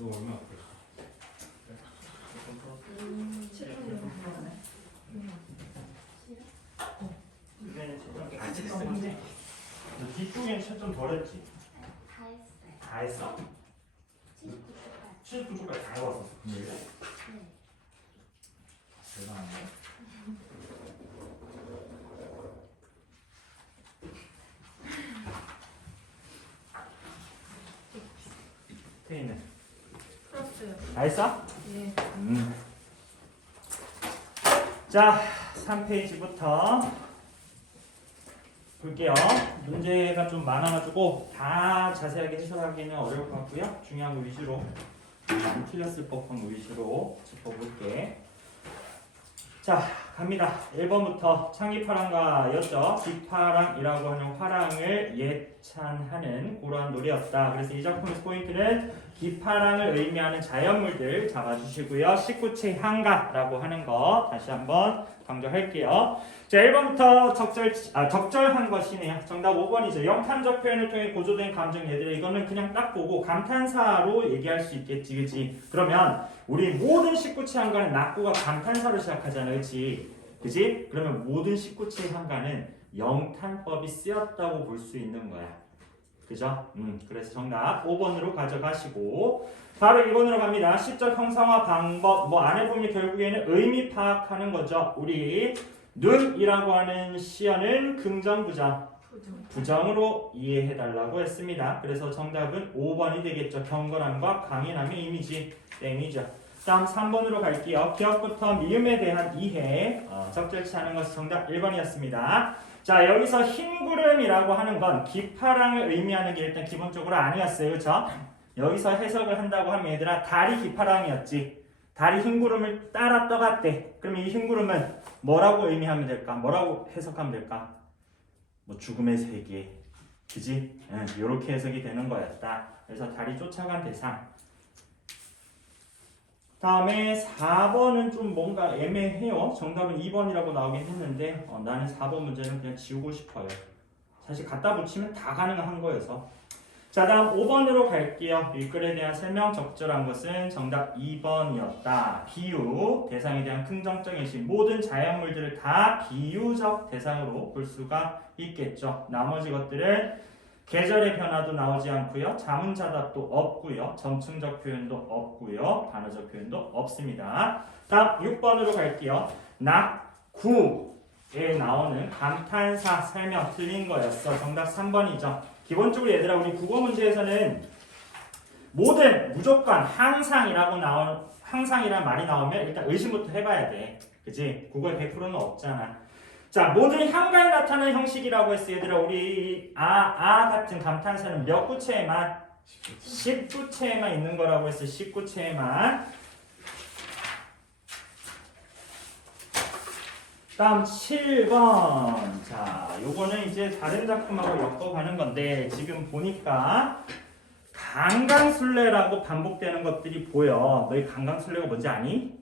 너 얼마 아플까? 7점. 너 뒤쪽엔 채점 덜했지? 다 했어요. 다 했어? 79쪽까지. 79쪽까지 다 해왔었어. 네. 대단하네. 태희는? 풀었어요. 다 했어? 예. 자, 3페이지부터 볼게요. 문제가 좀 많아가지고 다 자세하게 해설하기는 어려울 것 같고요. 중요한 거 위주로, 많이 틀렸을 법한 거 위주로 짚어볼게. 자, 갑니다. 1번부터 창기파랑과였죠. 빛파랑이라고 하는 화랑을 예찬하는 그러한 노래였다. 그래서 이 작품의 포인트는 빛파랑을 의미하는 자연물들 잡아주시고요. 19채 향가라고 하는 거 다시 한번 강조할게요. 자, 1번부터 적절한 것이네요. 정답 5번이죠. 영탄적 표현을 통해 고조된 감정 얘들아, 이거는 그냥 딱 보고 감탄사로 얘기할 수 있겠지, 그치? 그러면 우리 모든 19채 한가는 낙구가 감탄사로 시작하잖아, 그치? 그치? 그러면 모든 19채 한가는 영탄법이 쓰였다고 볼 수 있는 거야. 그죠? 그래서 정답 5번으로 가져가시고 바로 2번으로 갑니다. 시적 형상화 방법, 뭐 안에 보면 결국에는 의미 파악하는 거죠. 우리 눈이라고 하는 시어는 긍정, 부정? 부정으로 이해해달라고 했습니다. 그래서 정답은 5번이 되겠죠. 경건함과 강인함의 이미지 땡이죠. 다음 3번으로 갈게요. 기억부터 미음에 대한 이해, 적절치 않은 것이 정답 1번이었습니다. 자, 여기서 흰구름이라고 하는 건 기파랑을 의미하는 게 일단 기본적으로 아니었어요. 그렇죠? 여기서 해석을 한다고 하면 얘들아, 달이 기파랑이었지. 달이 흰구름을 따라 떠갔대. 그러면 이 흰구름은 뭐라고 의미하면 될까? 뭐라고 해석하면 될까? 뭐 죽음의 세계, 그지? 이렇게 해석이 되는 거였다. 그래서 달이 쫓아간 대상. 다음에 4번은 좀 뭔가 애매해요. 정답은 2번이라고 나오긴 했는데 나는 4번 문제는 그냥 지우고 싶어요. 사실 갖다 붙이면 다 가능한 거여서. 자, 다음 5번으로 갈게요. 일글에 대한 설명, 적절한 것은 정답 2번이었다. 비유, 대상에 대한 긍정적 인식, 모든 자연물들을 다 비유적 대상으로 볼 수가 있겠죠. 나머지 것들은 계절의 변화도 나오지 않고요. 자문자답도 없고요. 점층적 표현도 없고요. 단어적 표현도 없습니다. 다음 6번으로 갈게요. 낙구에 나오는 감탄사 설명 틀린 거였어. 정답 3번이죠. 기본적으로 얘들아, 우리 국어 문제에서는 모든, 무조건, 항상이란 말이 나오면 일단 의심부터 해봐야 돼. 그치? 국어에 100%는 없잖아. 자, 모든 향가에 나타나는 형식이라고 했어. 얘들아, 우리 같은 감탄사는 몇 구체에만? 19채에만 있는 거라고 했어. 19채에만. 다음 7번. 자, 요거는 이제 다른 작품하고 엮어가는 건데 지금 보니까 강강술래라고 반복되는 것들이 보여. 너희 강강술래가 뭔지 아니?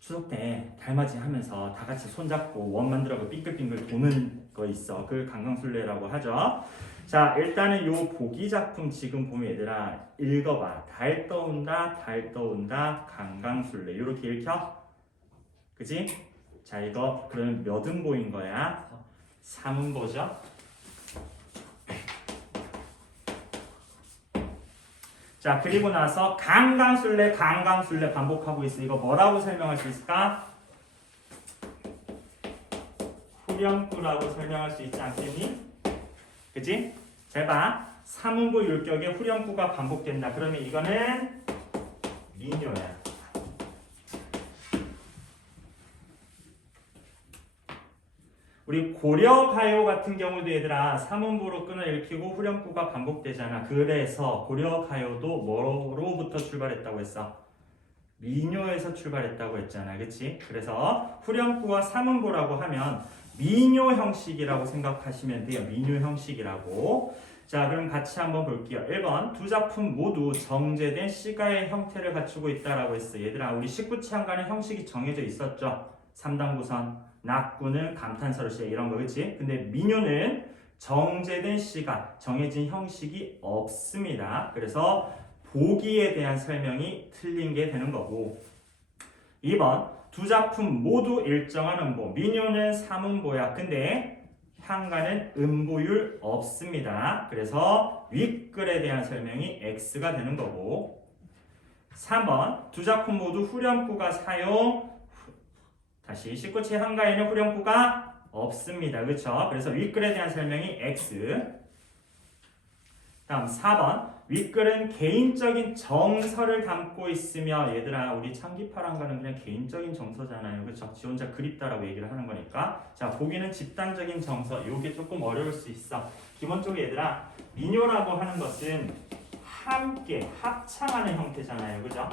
추석 때 달맞이 하면서 다 같이 손잡고 원 만들어서 빙글빙글 도는 거 있어. 그걸 강강술래라고 하죠. 자, 일단은 요 보기 작품 지금 보면 얘들아 읽어봐. 달 떠온다, 달 떠온다, 강강술래. 이렇게 읽혀? 그지? 자, 이거 그러면 몇 음보인 거야? 3음보죠? 자, 그리고 나서 강강술래, 강강술래 반복하고 있어. 이거 뭐라고 설명할 수 있을까? 후렴구라고 설명할 수 있지 않겠니? 그치? 잘 봐. 3음보 율격에 후렴구가 반복된다. 그러면 이거는 민요야. 우리 고려가요 같은 경우도 얘들아 3음보로 끈을 읽히고 후렴구가 반복되잖아. 그래서 고려가요도 뭐로부터 출발했다고 했어? 민요에서 출발했다고 했잖아. 그치? 그래서 후렴구와 3음보라고 하면 민요 형식이라고 생각하시면 돼요. 민요 형식이라고. 자, 그럼 같이 한번 볼게요. 1번 두 작품 모두 정제된 시가의 형태를 갖추고 있다라고 했어. 얘들아, 우리 19채 한가는 형식이 정해져 있었죠. 3단구선, 낙구는 감탄사로 시작 이런 거, 그치? 근데 민요는 정제된 시가, 정해진 형식이 없습니다. 그래서 보기에 대한 설명이 틀린 게 되는 거고 2번 두 작품 모두 일정한 음보 민요는 3음보야. 근데 향가는 음보율 없습니다. 그래서 윗글에 대한 설명이 X가 되는 거고 3번 두 작품 모두 후렴구가 사용 다시 19채 향가에는 후렴구가 없습니다. 그렇죠? 그래서 윗글에 대한 설명이 X. 다음 4번 윗글은 개인적인 정서를 담고 있으며 얘들아 우리 창기파랑가는 그냥 개인적인 정서잖아요. 그렇죠? 지 혼자 그립다라고 얘기를 하는 거니까 자 보기는 집단적인 정서 이게 조금 어려울 수 있어. 기본적으로 얘들아 민요라고 하는 것은 함께 합창하는 형태잖아요. 그죠?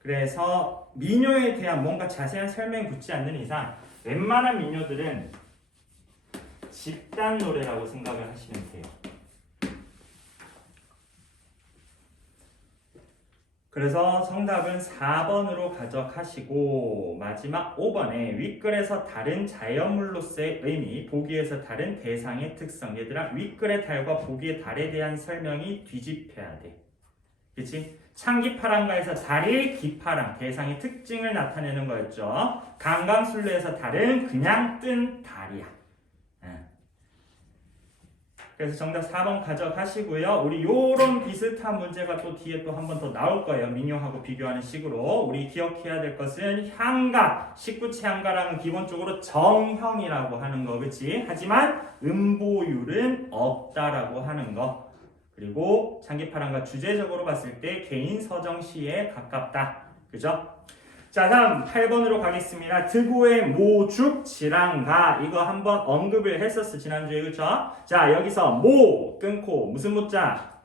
그래서 민요에 대한 뭔가 자세한 설명이 붙지 않는 이상 웬만한 민요들은 집단 노래라고 생각을 하시면 돼요. 그래서 정답은 4번으로 가져가시고 마지막 5번에 윗글에서 다른 자연물로서의 의미, 보기에서 다른 대상의 특성. 얘들아 윗글의 달과 보기의 달에 대한 설명이 뒤집혀야 돼. 그치? 창기파랑가에서 달이 기파랑, 대상의 특징을 나타내는 거였죠. 강강술래에서 달은 그냥 뜬 달이야. 그래서 정답 4번 가져가시고요. 우리 요런 비슷한 문제가 또 뒤에 또 한 번 더 나올 거예요. 민요하고 비교하는 식으로. 우리 기억해야 될 것은 향가, 19채 향가랑은 기본적으로 정형이라고 하는 거. 그치? 하지만 음보율은 없다라고 하는 거. 그리고 창기파랑가 주제적으로 봤을 때 개인 서정시에 가깝다. 그죠? 자 다음 8번으로 가겠습니다. 드고의 모죽 지랑가 이거 한번 언급을 했었어 지난주에. 그쵸? 자 여기서 모 끊고 무슨 모자?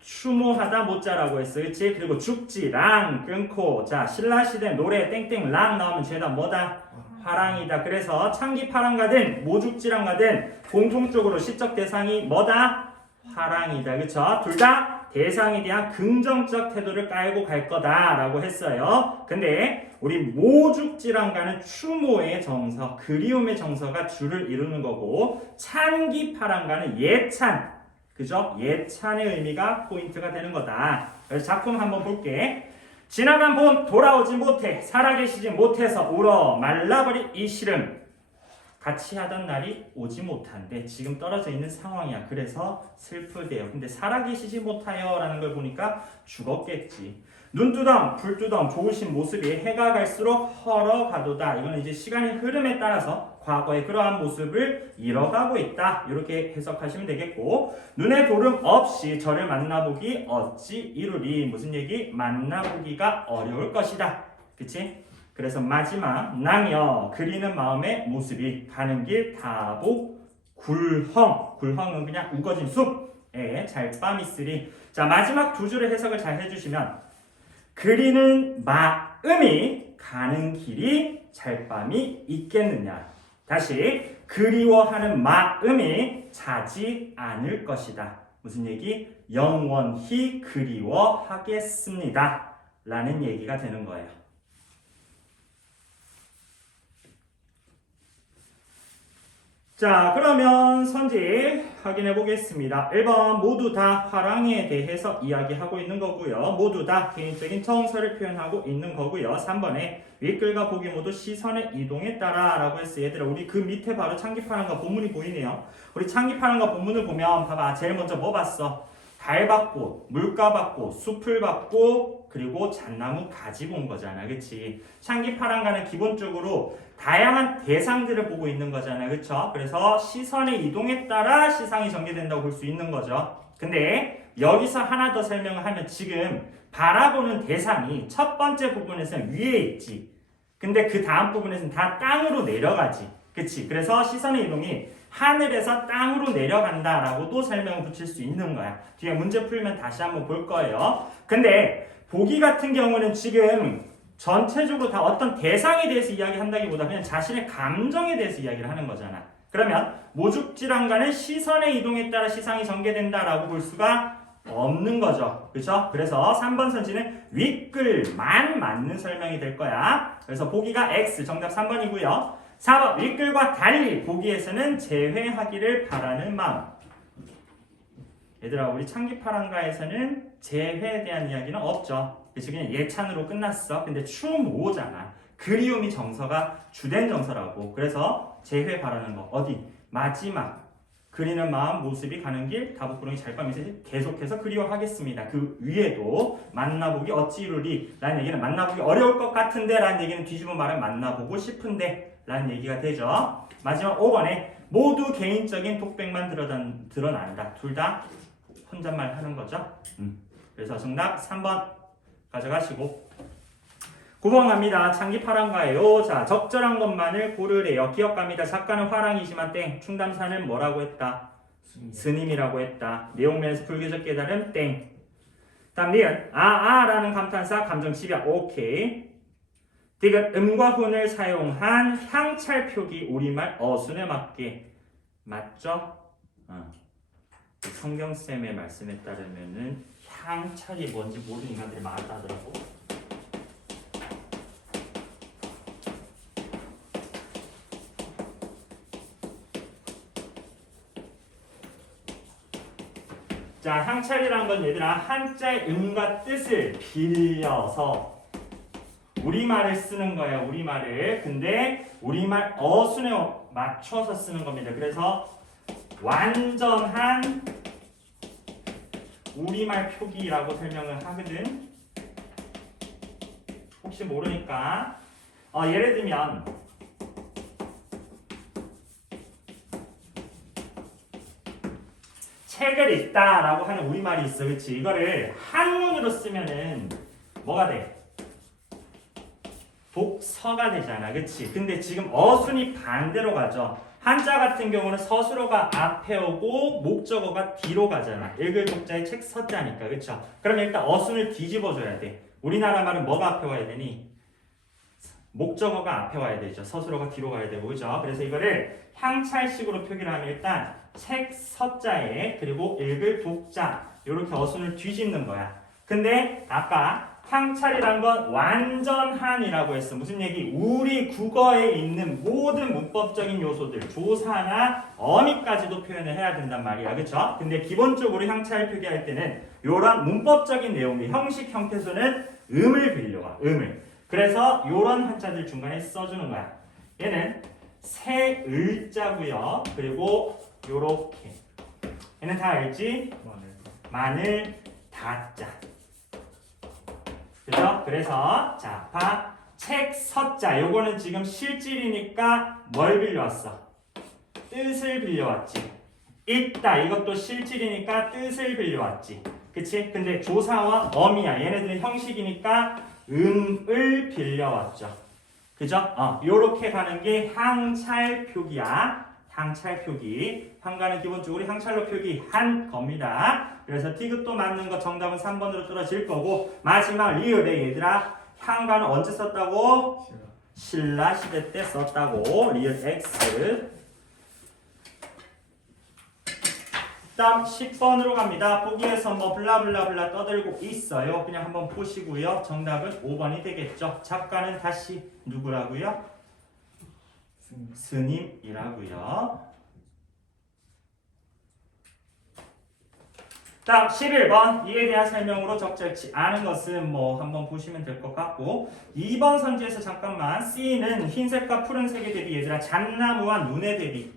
추모하다 모자라고 했어. 그치? 그리고 죽지랑 끊고 자 신라시대 노래 땡땡랑 나오면 죄다 뭐다? 화랑이다. 그래서 창기파랑가든 모죽지랑가든 공통적으로 시적 대상이 뭐다? 화랑이다. 그쵸? 둘 다 대상에 대한 긍정적 태도를 깔고 갈 거다라고 했어요. 근데 우리 모죽지랑가는 추모의 정서, 그리움의 정서가 주를 이루는 거고 찬기파랑가는 예찬, 그죠? 예찬의 의미가 포인트가 되는 거다. 그래서 작품 한번 볼게. 지나간 봄 돌아오지 못해 살아계시지 못해서 울어 말라버린 이 시름 같이 하던 날이 오지 못한데 지금 떨어져 있는 상황이야. 그래서 슬프대요. 근데 살아계시지 못하여 라는 걸 보니까 죽었겠지. 눈두덩 불두덩 좋으신 모습이 해가 갈수록 헐어가도다. 이건 이제 시간의 흐름에 따라서 과거의 그러한 모습을 잃어가고 있다. 이렇게 해석하시면 되겠고 눈에 도름 없이 저를 만나보기 어찌 이루리. 무슨 얘기? 만나보기가 어려울 것이다. 그치? 그래서 마지막 낭여 그리는 마음의 모습이 가는 길 다복 굴헝 굴헝은 그냥 우거진 숲에 잘밤이 쓰리. 자 마지막 두 줄의 해석을 잘 해주시면 그리는 마음이 가는 길이 잘밤이 있겠느냐. 다시 그리워하는 마음이 자지 않을 것이다. 무슨 얘기? 영원히 그리워하겠습니다 라는 얘기가 되는 거예요. 자 그러면 선지 확인해 보겠습니다. 1번 모두 다 화랑에 대해서 이야기하고 있는 거고요. 모두 다 개인적인 정서를 표현하고 있는 거고요. 3번에 윗글과 보기 모두 시선의 이동에 따라 라고 했어요. 얘들아 우리 그 밑에 바로 창기파랑가 본문이 보이네요. 우리 창기파랑가 본문을 보면 봐봐. 제일 먼저 뭐 봤어? 달 봤고 물가 봤고 숲을 봤고 그리고 잣나무 가지 본 거잖아. 그치? 창기파랑가는 기본적으로 다양한 대상들을 보고 있는 거잖아. 그쵸? 그래서 시선의 이동에 따라 시상이 전개된다고 볼 수 있는 거죠. 근데 여기서 하나 더 설명을 하면 지금 바라보는 대상이 첫 번째 부분에서는 위에 있지. 근데 그 다음 부분에서는 다 땅으로 내려가지. 그치? 그래서 시선의 이동이 하늘에서 땅으로 내려간다라고도 설명을 붙일 수 있는 거야. 뒤에 문제 풀면 다시 한번 볼 거예요. 근데 보기 같은 경우는 지금 전체적으로 다 어떤 대상에 대해서 이야기한다기보다 그냥 자신의 감정에 대해서 이야기를 하는 거잖아. 그러면 모죽지랑가는 시선의 이동에 따라 시상이 전개된다라고 볼 수가 없는 거죠. 그렇죠? 그래서 3번 선지는 윗글만 맞는 설명이 될 거야. 그래서 보기가 X, 정답 3번이고요. 4번 윗글과 달리 보기에서는 제외하기를 바라는 마음. 얘들아 우리 창기파랑가에서는 재회에 대한 이야기는 없죠. 그래서 그냥 예찬으로 끝났어. 근데 춤 5잖아. 그리움이 정서가 주된 정서라고. 그래서 재회 바라는 거 어디? 마지막 그리는 마음 모습이 가는 길 다복구렁이 잘감면서 계속해서 그리워하겠습니다. 그 위에도 만나보기 어찌 이루리 라는 얘기는 만나보기 어려울 것 같은데 라는 얘기는 뒤집어 말하면 만나보고 싶은데 라는 얘기가 되죠. 마지막 5번에 모두 개인적인 톡백만 드러난다. 둘 다 혼잣말 하는 거죠. 그래서 정답 3번 가져가시고 9번 갑니다. 창기파랑가예요. 자, 적절한 것만을 고르래요. 기억갑니다. 작가는 화랑이지만 땡. 충담사는 뭐라고 했다? 스님이라고 했다. 내용면에서 불교적 깨달음 땡. 다음 리은 아라는 감탄사 감정 집약 오케이. 디귿 음과 훈을 사용한 향찰 표기 우리말 어순에 맞게 맞죠? 성경쌤의 말씀에 따르면은 향찰이 뭔지 모르는 인간들이 많다 하더라고. 자, 향찰이라는 건 얘들아 한자의 음과 뜻을 빌려서 우리말을 쓰는 거야. 우리말을. 근데 우리말 어순에 맞춰서 쓰는 겁니다. 그래서 완전한 우리말 표기라고 설명을 하거든. 혹시 모르니까 예를 들면 책을 읽다라고 하는 우리말이 있어. 그치? 이거를 한문으로 쓰면은 뭐가 돼? 독서가 되잖아. 그치? 근데 지금 어순이 반대로 가죠. 한자 같은 경우는 서술어가 앞에 오고 목적어가 뒤로 가잖아. 읽을 독자의 책 서자니까. 그쵸? 그러면 일단 어순을 뒤집어줘야 돼. 우리나라 말은 뭐가 앞에 와야 되니? 목적어가 앞에 와야 되죠. 서술어가 뒤로 가야 되고. 그죠? 그래서 이거를 향찰식으로 표기를 하면 일단 책 서자에 그리고 읽을 독자 이렇게 어순을 뒤집는 거야. 근데 아까 향찰이란 건 완전한이라고 했어. 무슨 얘기? 우리 국어에 있는 모든 문법적인 요소들, 조사나 어미까지도 표현을 해야 된단 말이야. 그쵸? 근데 기본적으로 향찰 표기할 때는 이런 문법적인 내용들, 형식, 형태소는 음을 빌려와. 음을. 그래서 이런 한자들 중간에 써주는 거야. 얘는 새 을자고요. 그리고 요렇게. 얘는 다 알지? 마늘 다자. 그죠? 그래서 자, 봐. 책 서자. 요거는 지금 실질이니까 뭘 빌려왔어? 뜻을 빌려왔지. 있다. 이것도 실질이니까 뜻을 빌려왔지. 그치? 근데 조사와 어미야. 얘네들은 형식이니까 음을 빌려왔죠. 그죠? 요렇게 가는 게 향찰 표기야. 향찰 표기. 향가는 기본적으로 향찰로 표기한 겁니다. 그래서 디귿도 맞는 거 정답은 3번으로 떨어질 거고 마지막 리을에 얘들아 향가는 언제 썼다고? 신라 시대 때 썼다고. 리을 X. 다음 10번으로 갑니다. 보기에서 뭐 블라블라블라 떠들고 있어요. 그냥 한번 보시고요. 정답은 5번이 되겠죠. 작가는 다시 누구라고요? 스님이라고요. 다음 11번 이에 대한 설명으로 적절치 않은 것은 뭐 한번 보시면 될 것 같고 2번 선지에서 잠깐만 C는 흰색과 푸른색의 대비 얘들아 잣나무와 눈의 대비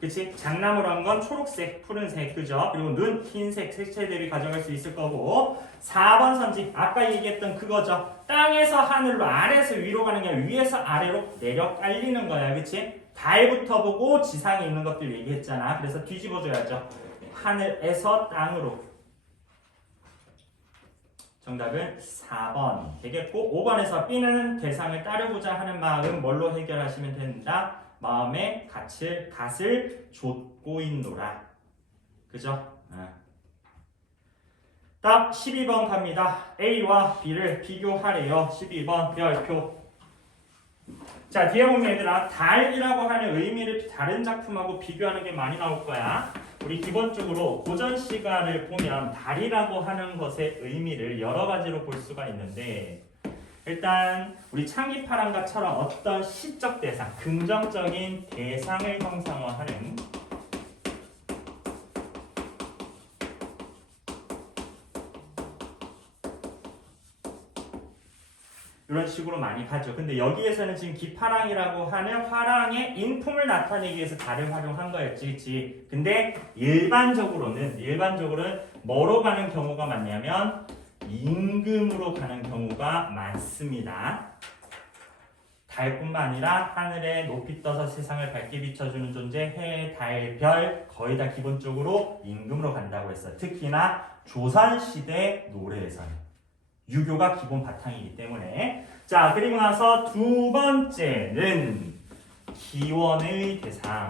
그치? 잣나무란 건 초록색, 푸른색 그죠? 그리고 눈, 흰색, 색채 대비 가져갈 수 있을 거고 4번 선지 아까 얘기했던 그거죠. 땅에서 하늘로 아래에서 위로 가는 게 아니라 위에서 아래로 내려 깔리는 거야 그치? 달부터 보고 지상에 있는 것들 얘기했잖아. 그래서 뒤집어줘야죠. 하늘에서 땅으로. 정답은 4번 되겠고 5번에서 B는 대상을 따르고자 하는 마음 뭘로 해결하시면 된다? 마음의 갓을 좇고 있노라. 그죠? 다음 12번 갑니다. A와 B를 비교하래요. 12번 별표. 자 뒤에 보면 얘들아 달이라고 하는 의미를 다른 작품하고 비교하는 게 많이 나올 거야. 우리 기본적으로 고전 시가를 보면 달이라고 하는 것의 의미를 여러 가지로 볼 수가 있는데 일단 우리 창기파랑가처럼 어떤 시적 대상, 긍정적인 대상을 형상화하는 그런 식으로 많이 가죠. 근데 여기에서는 지금 기파랑이라고 하는 화랑의 인품을 나타내기 위해서 달을 활용한 거였지, 그치? 근데 일반적으로는 뭐로 가는 경우가 많냐면 임금으로 가는 경우가 많습니다. 달뿐만 아니라 하늘에 높이 떠서 세상을 밝게 비춰주는 존재 해, 달, 별 거의 다 기본적으로 임금으로 간다고 했어요. 특히나 조선시대 노래에서는 유교가 기본 바탕이기 때문에. 자, 그리고 나서 두 번째는 기원의 대상.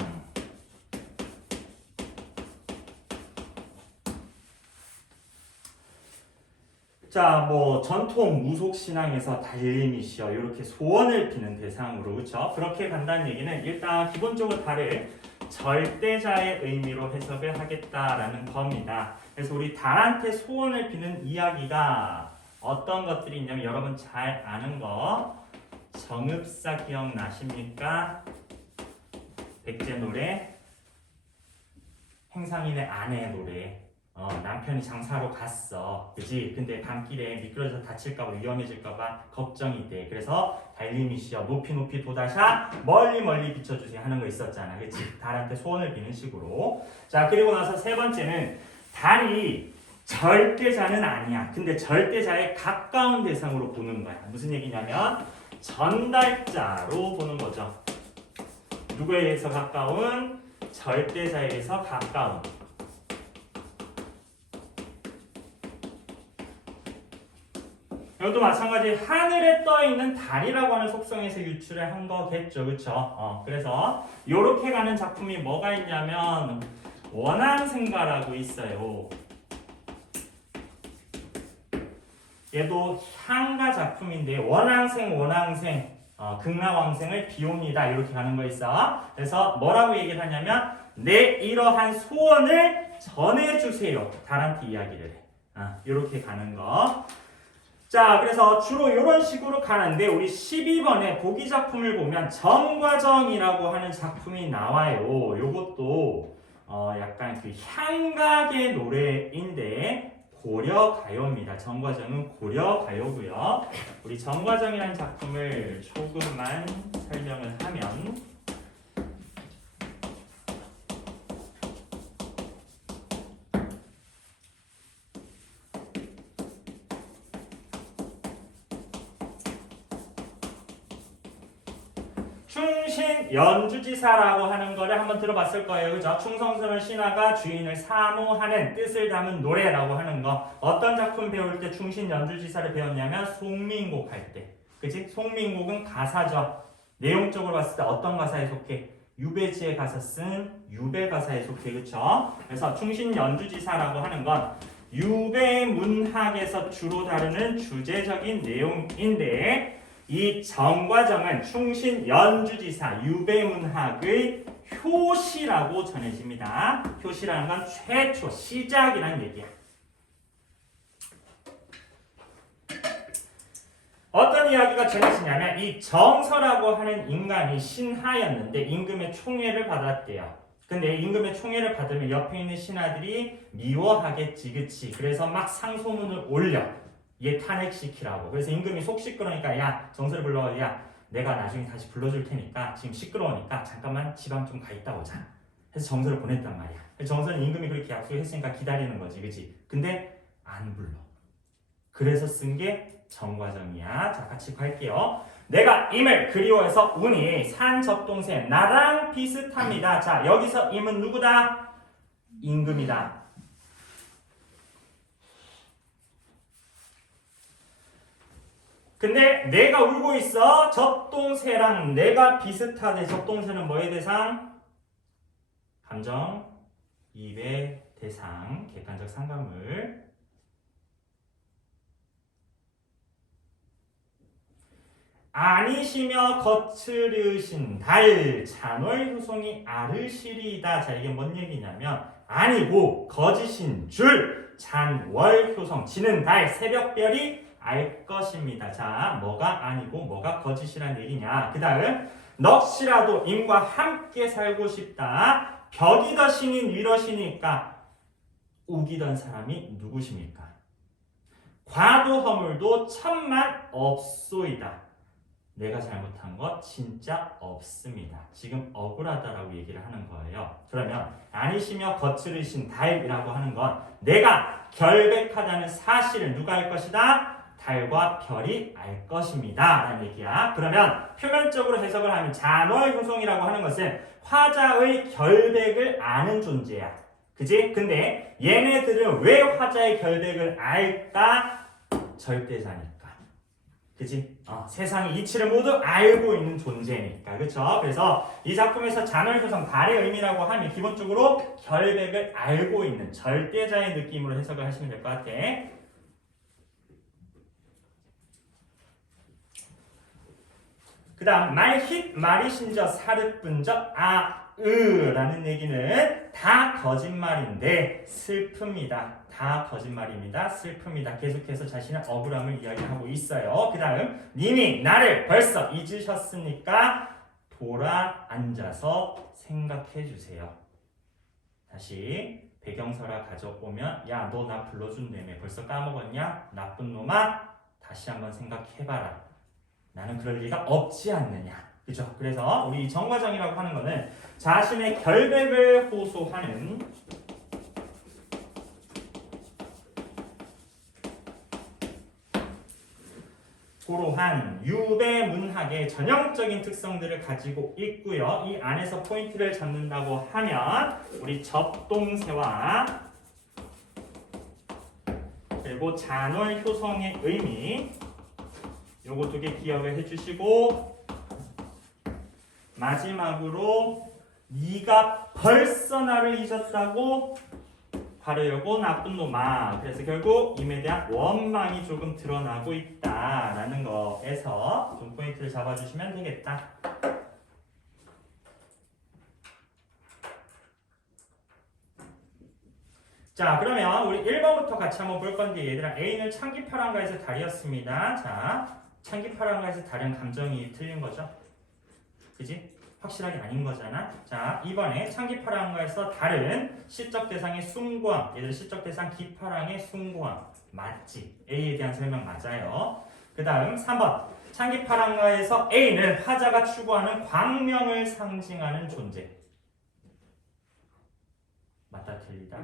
자, 뭐 전통 무속 신앙에서 달림이시여 이렇게 소원을 비는 대상으로, 그렇죠? 그렇게 간다는 얘기는 일단 기본적으로 달을 절대자의 의미로 해석을 하겠다라는 겁니다. 그래서 우리 달한테 소원을 비는 이야기가 어떤 것들이 있냐면 여러분 잘 아는 거 정읍사 기억나십니까? 백제 노래, 행상인의 아내 노래. 남편이 장사로 갔어, 그지? 근데 밤길에 미끄러져서 다칠까봐 위험해질까봐 걱정이 돼. 그래서 달님이시여 높이 높이 돋아샤 멀리 멀리 비춰주세요 하는 거 있었잖아, 그치? 달한테 소원을 비는 식으로. 자, 그리고 나서 세 번째는 달이 절대자는 아니야. 근데 절대자에 가까운 대상으로 보는 거야. 무슨 얘기냐면 전달자로 보는 거죠. 누구에 의해서 가까운? 절대자에 의해서 가까운. 이것도 마찬가지 하늘에 떠 있는 달이라고 하는 속성에서 유출을 한 거겠죠, 그렇죠? 그래서 이렇게 가는 작품이 뭐가 있냐면 원앙생가라고 있어요. 얘도 향가 작품인데 원앙생, 극락왕생을 비웁니다. 이렇게 가는 거 있어. 그래서 뭐라고 얘기를 하냐면 내 이러한 소원을 전해주세요. 달한테 이야기를 해. 이렇게 가는 거. 자, 그래서 주로 이런 식으로 가는데 우리 12번에 보기 작품을 보면 정과정이라고 하는 작품이 나와요. 요것도 약간 그 향각의 노래인데 고려가요입니다. 정과정은 고려가요고요. 우리 정과정이라는 작품을 조금만 설명을 하면 충신 연주지사라고 하는 거를 한번 들어봤을 거예요. 그죠? 충성스러운 신하가 주인을 사모하는 뜻을 담은 노래라고 하는 거. 어떤 작품 배울 때 충신 연주지사를 배웠냐면 송민곡 할 때. 그치? 송민곡은 가사죠. 내용적으로 봤을 때 어떤 가사에 속해? 유배지의 가사 쓴 유배 가사에 속해. 그쵸? 그래서 충신 연주지사라고 하는 건 유배문학에서 주로 다루는 주제적인 내용인데 이 정과정은 충신 연주지사 유배문학의 효시라고 전해집니다. 효시라는 건 최초, 시작이라는 얘기야. 어떤 이야기가 전해지냐면 이 정서라고 하는 인간이 신하였는데 임금의 총애를 받았대요. 근데 임금의 총애를 받으면 옆에 있는 신하들이 미워하겠지, 그치? 그래서 막 상소문을 올려. 얘 탄핵시키라고. 그래서 임금이 속 시끄러우니까 야 정서를 불러. 야 내가 나중에 다시 불러줄 테니까 지금 시끄러우니까 잠깐만 지방 좀 가 있다 오자. 해서 정서를 보냈단 말이야. 정서는 임금이 그렇게 약속했으니까 기다리는 거지, 그치? 근데 안 불러. 그래서 쓴 게 정과정이야. 자, 같이 갈게요. 내가 임을 그리워해서 우니 산 접동새 나랑 비슷합니다. 자, 여기서 임은 누구다? 임금이다. 근데 내가 울고 있어. 접동새랑 내가 비슷하대. 접동새는 뭐의 대상? 감정, 이입의 대상, 객관적 상관물. 아니시며 거칠으신 달, 잔월효송이 아르시리이다. 자, 이게 뭔 얘기냐면 아니고 거짓인 줄 잔월효송, 지는 달, 새벽별이 알 것입니다. 자, 뭐가 아니고 뭐가 거짓이란 얘기냐. 그 다음 넋이라도 임과 함께 살고 싶다. 벽이더 신인 위러시니까 우기던 사람이 누구십니까? 과도 허물도 천만 없소이다. 내가 잘못한 것 진짜 없습니다. 지금 억울하다라고 얘기를 하는 거예요. 그러면 아니시며 거칠으신 달이라고 하는 건 내가 결백하다는 사실을 누가 알 것이다? 달과 별이 알 것입니다. 라는 얘기야. 그러면 표면적으로 해석을 하면 잔월효성이라고 하는 것은 화자의 결백을 아는 존재야. 그지? 근데 얘네들은 왜 화자의 결백을 알까? 절대자니까. 그지? 세상의 이치를 모두 알고 있는 존재니까. 그쵸? 그래서 이 작품에서 잔월효성 달의 의미라고 하면 기본적으로 결백을 알고 있는 절대자의 느낌으로 해석을 하시면 될 것 같아. 그 다음 말힛 말이신저 사르분저 라는 얘기는 다 거짓말인데 슬픕니다. 다 거짓말입니다. 슬픕니다. 계속해서 자신의 억울함을 이야기하고 있어요. 그 다음 님이 나를 벌써 잊으셨습니까? 돌아 앉아서 생각해 주세요. 다시 배경설화 가져오면 야, 너 나 불러준다며 벌써 까먹었냐? 나쁜 놈아, 다시 한번 생각해봐라. 나는 그럴 리가 없지 않느냐. 그죠? 그래서 우리 정과정이라고 하는 거는 자신의 결백을 호소하는 고로한 유배문학의 전형적인 특성들을 가지고 있고요. 이 안에서 포인트를 잡는다고 하면 우리 접동세와 그리고 잔월효성의 의미 요거 두 개 기억을 해주시고 마지막으로 네가 벌써 나를 잊었다고 바로 요거 나쁜 놈아. 그래서 결국 임에 대한 원망이 조금 드러나고 있다라는 거에서 좀 포인트를 잡아주시면 되겠다. 자, 그러면 우리 1번부터 같이 한번 볼 건데 얘들아, A는 창기파랑가에서 달이었습니다. 자, 창기파랑가에서 달은 감정이 틀린 거죠. 그지? 확실하게 아닌 거잖아. 자, 이번에 창기파랑가에서 달은 시적 대상의 숭고함, 얘들 시적 대상 기파랑의 숭고함 맞지? A에 대한 설명 맞아요. 그 다음 3번 창기파랑가에서 A는 화자가 추구하는 광명을 상징하는 존재. 맞다 틀리다?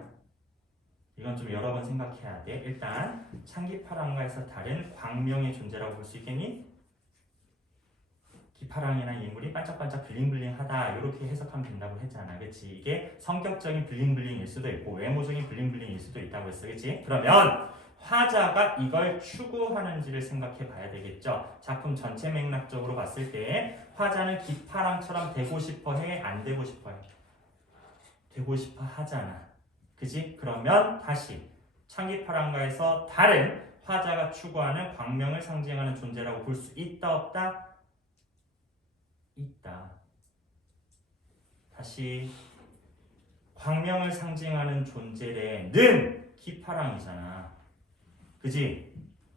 이건 좀 여러 번 생각해야 돼. 일단 창기파랑가에서 달은 광명의 존재라고 볼 수 있겠니? 기파랑이라는 인물이 반짝반짝 블링블링하다 이렇게 해석하면 된다고 했잖아. 그치? 이게 성격적인 블링블링일 수도 있고 외모적인 블링블링일 수도 있다고 했어. 그치? 그러면 화자가 이걸 추구하는지를 생각해 봐야 되겠죠. 작품 전체 맥락적으로 봤을 때 화자는 기파랑처럼 되고 싶어 해? 안 되고 싶어 해? 되고 싶어 하잖아. 그지? 그러면 다시 창기파랑가에서 달은 화자가 추구하는 광명을 상징하는 존재라고 볼 수 있다 없다? 있다. 다시 광명을 상징하는 존재는 기파랑이잖아. 그지?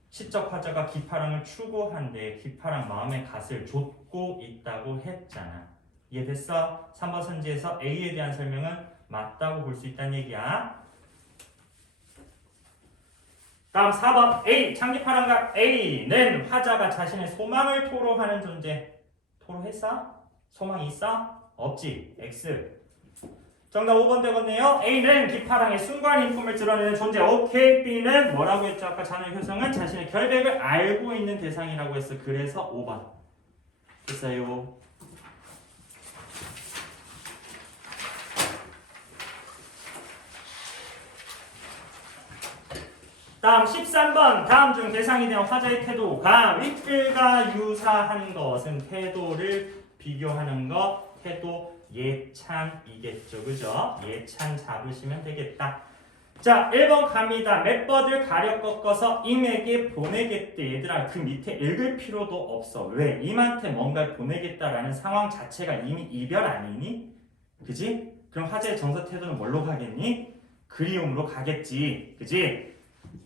시적 화자가 기파랑을 추구한데 기파랑 마음의 갓을 좇고 있다고 했잖아. 이해됐어? 3번 선지에서 A에 대한 설명은 맞다고 볼 수 있다는 얘기야. 다음 4번 A 창기파랑가 A는 화자가 자신의 소망을 토로하는 존재. 토로했어? 소망이 있어? 없지. X. 정답 5번 되겠네요. A는 기파랑의 순간 인품을 드러내는 존재. 오케이. B는 뭐라고 했죠? 아까 잔월효성은 자신의 결백을 알고 있는 대상이라고 했어. 그래서 5번. 됐어요. 다음 13번 다음 중 대상이 된 화자의 태도가 윗글과 유사한 것은 태도를 비교하는 것, 태도 예찬이겠죠. 그죠? 예찬 잡으시면 되겠다. 자, 1번 갑니다. 맷버들 가려 꺾어서 임에게 보내겠대. 얘들아, 그 밑에 읽을 필요도 없어. 왜? 임한테 뭔가를 보내겠다라는 상황 자체가 이미 이별 아니니? 그지? 그럼 화자의 정서 태도는 뭘로 가겠니? 그리움으로 가겠지. 그지?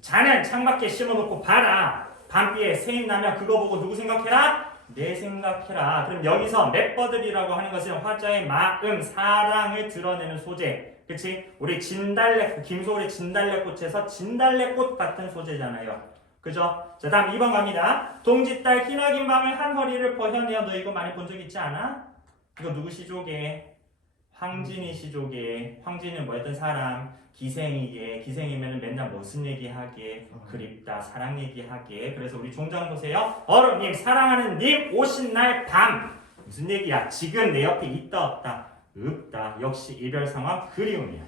자는 창밖에 심어놓고 봐라. 밤비에 새임 나면 그거 보고 누구 생각해라? 내 생각해라. 그럼 여기서 맷버들이라고 하는 것은 화자의 마음, 사랑을 드러내는 소재. 그치? 우리 진달래, 김소울의 진달래꽃에서 진달래꽃 같은 소재잖아요. 그죠? 자, 다음 2번 갑니다. 동짓달 기나긴 밤을 한 허리를 버혀내어. 너 이거 많이 본 적 있지 않아? 이거 누구 시조개? 황진이 시조개. 황진이는 뭐였던 사람? 기생이게. 기생이면 맨날 무슨 얘기하게? 그립다, 사랑 얘기하게. 그래서 우리 종장 보세요. 어른님, 사랑하는 님, 오신 날 밤. 무슨 얘기야? 지금 내 옆에 있다 없다? 없다. 역시 이별 상황 그리움이야.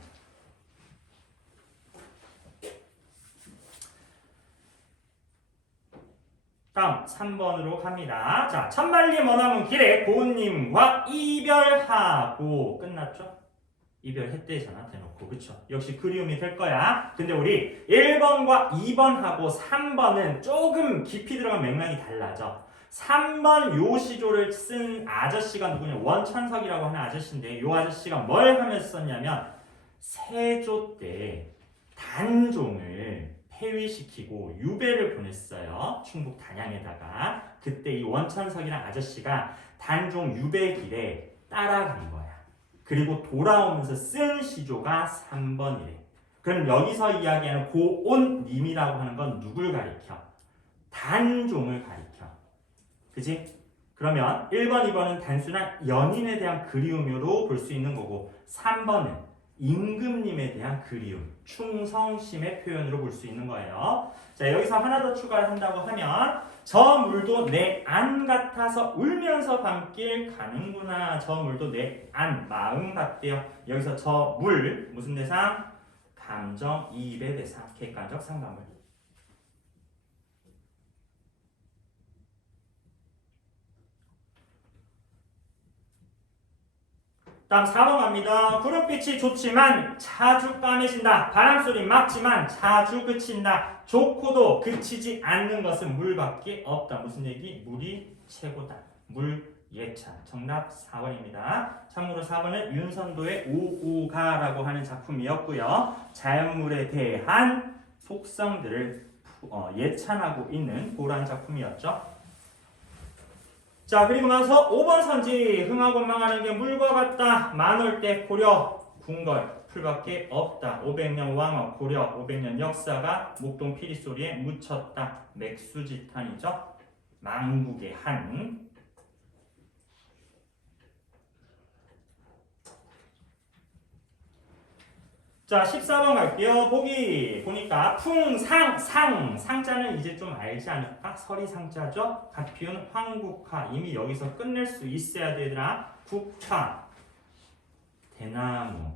다음 3번으로 갑니다. 자, 천만리 머나먼 길에 고운님과 이별하고 끝났죠? 이별했대잖아, 대놓고. 그쵸? 역시 그리움이 될 거야. 근데 우리 1번과 2번하고 3번은 조금 깊이 들어간 맥락이 달라져. 3번 요 시조를 쓴 아저씨가 누구냐? 원천석이라고 하는 아저씨인데 요 아저씨가 뭘 하면서 썼냐면 세조 때 단종을 폐위시키고 유배를 보냈어요. 충북 단양에다가. 그때 이 원천석이라는 아저씨가 단종 유배 길에 따라간 거야. 그리고 돌아오면서 쓴 시조가 3번이래. 그럼 여기서 이야기하는 고온님이라고 하는 건 누굴 가리켜? 단종을 가리켜. 그지? 그러면 1번, 2번은 단순한 연인에 대한 그리움으로 볼 수 있는 거고 3번은 임금님에 대한 그리움, 충성심의 표현으로 볼 수 있는 거예요. 자, 여기서 하나 더 추가를 한다고 하면 저 물도 내 안 같아서 울면서 밤길 가는구나. 저 물도 내 안, 마음 같대요. 여기서 저 물, 무슨 대상? 감정, 이입의 대상, 객관적 상관물. 다음 4번 갑니다. 구름빛이 좋지만 자주 까매진다. 바람소리 막지만 자주 그친다. 좋고도 그치지 않는 것은 물밖에 없다. 무슨 얘기? 물이 최고다. 물 예찬. 정답 4번입니다. 참고로 4번은 윤선도의 오오가라고 하는 작품이었고요. 자연물에 대한 속성들을 예찬하고 있는 그러한 작품이었죠. 자, 그리고 나서 5번 선지. 흥하고 망하는 게 물과 같다. 만월 때 고려 궁궐 풀밖에 없다. 500년 왕어 고려 500년 역사가 목동 피리 소리에 묻혔다. 맥수지탄이죠. 망국의 한. 자, 14번 갈게요. 보기 보니까 풍상, 상자는 이제 좀 알지 않을까? 서리상자죠. 갓피운 황국화. 이미 여기서 끝낼 수 있어야 되더라. 국화, 대나무,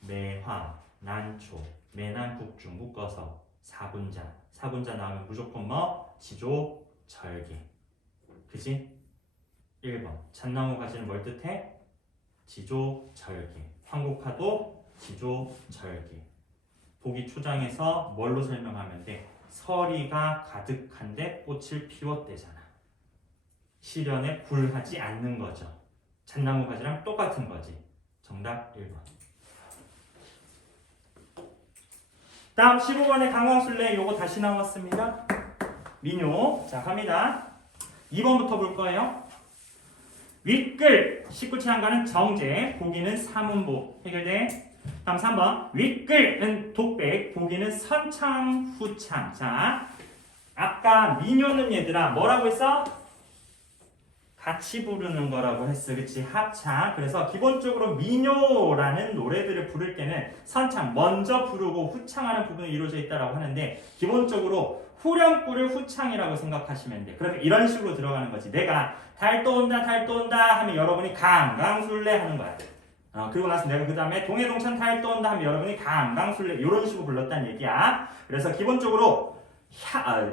매화, 난초, 매난국주 묶어서 사군자. 사군자 나오면 무조건 뭐? 지조, 절개. 그지? 1번. 잣나무 가지는 뭘 뜻해? 지조, 절개. 황국화도 지조, 절개. 보기 초장에서 뭘로 설명하면 돼? 서리가 가득한데 꽃을 피웠대잖아. 실현에 굴하지 않는 거죠. 잣나무 가지랑 똑같은 거지. 정답 1번. 다음 15번의 강광술래 요거 다시 나왔습니다. 민요. 자, 갑니다. 2번부터 볼 거예요. 윗글 19채 한가는 정제, 보기는 사문보. 해결돼. 다음 3번 윗글은 독백, 보기는 선창, 후창. 자, 아까 민요는 얘들아 뭐라고 했어? 같이 부르는 거라고 했어. 그치? 합창. 그래서 기본적으로 민요라는 노래들을 부를 때는 선창 먼저 부르고 후창하는 부분이 이루어져 있다고 하는데 기본적으로 후렴구를 후창이라고 생각하시면 돼. 그러면 이런 식으로 들어가는 거지. 내가 달 떠온다 달 떠온다 하면 여러분이 강강술래 하는 거야. 그리고 나서 내가 그 다음에 동해동천 달 떠온다 하면 여러분이 강강술래 이런 식으로 불렀다는 얘기야. 그래서 기본적으로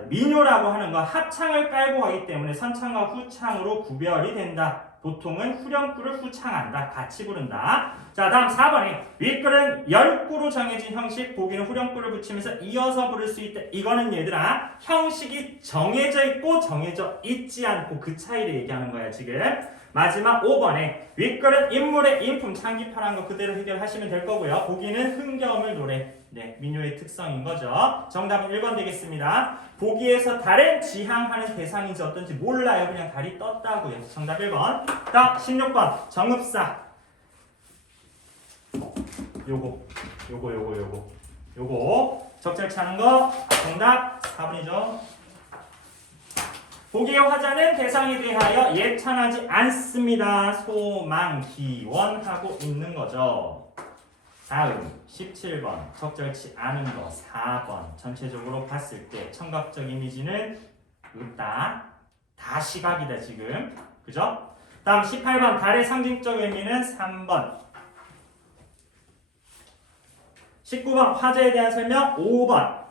민요라고 하는 건 합창을 깔고 가기 때문에 선창과 후창으로 구별이 된다. 보통은 후렴구를 후창한다. 같이 부른다. 자, 다음 4번에 윗글은 열구로 정해진 형식, 보기는 후렴구를 붙이면서 이어서 부를 수 있다. 이거는 얘들아 형식이 정해져 있고 정해져 있지 않고 그 차이를 얘기하는 거야 지금. 마지막 5번에 윗글은 인물의 인품 창기파란 거 그대로 해결하시면 될 거고요. 보기는 흥겨움을 노래. 네, 민요의 특성인 거죠. 정답은 1번 되겠습니다. 보기에서 달에 지향하는 대상인지 어떤지 몰라요. 그냥 달이 떴다고요. 정답 1번. 다음 16번 정읍사. 요거 적절치 않은 거 정답 4번이죠. 보기의 화자는 대상에 대하여 예찬하지 않습니다. 소망, 기원하고 있는 거죠. 다음 17번 적절치 않은 거 4번 전체적으로 봤을 때 청각적 이미지는 없다. 다 시각이다 지금. 그죠? 다음 18번 달의 상징적 의미는 3번. 19번 화제에 대한 설명 5번.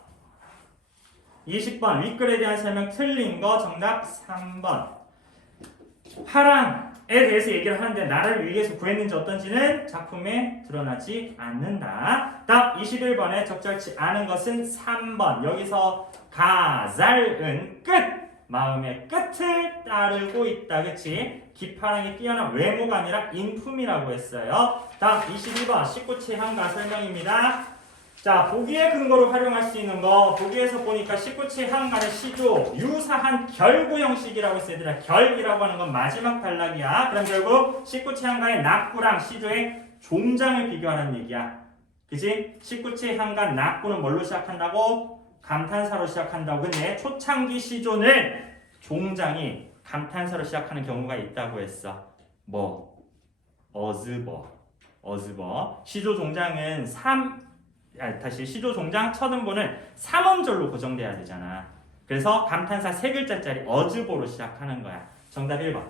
20번 윗글에 대한 설명 틀린 거 정답 3번. 파랑에 대해서 얘기를 하는데 나를 위해서 구했는지 어떤지는 작품에 드러나지 않는다. 다음 21번에 적절치 않은 것은 3번. 여기서 가잘은 끝! 마음의 끝을 따르고 있다. 그치? 기파랑이 뛰어난 외모가 아니라 인품이라고 했어요. 다음 22번 19채 한가 설명입니다. 자, 보기의 근거로 활용할 수 있는 거 보기에서 보니까 19채 한가는 시조 유사한 결구 형식이라고 했어요. 얘들아 결이라고 하는 건 마지막 단락이야. 그럼 결국 19채 한가의 낙구랑 시조의 종장을 비교하는 얘기야. 그치? 19채 한가 낙구는 뭘로 시작한다고? 감탄사로 시작한다고. 근데 초창기 시조는 종장이 감탄사로 시작하는 경우가 있다고 했어. 뭐? 어즈버. 시조 종장은 시조 종장 첫 음보는 3음절로 고정돼야 되잖아. 그래서 감탄사 3글자짜리 어즈보로 시작하는 거야. 정답 1번.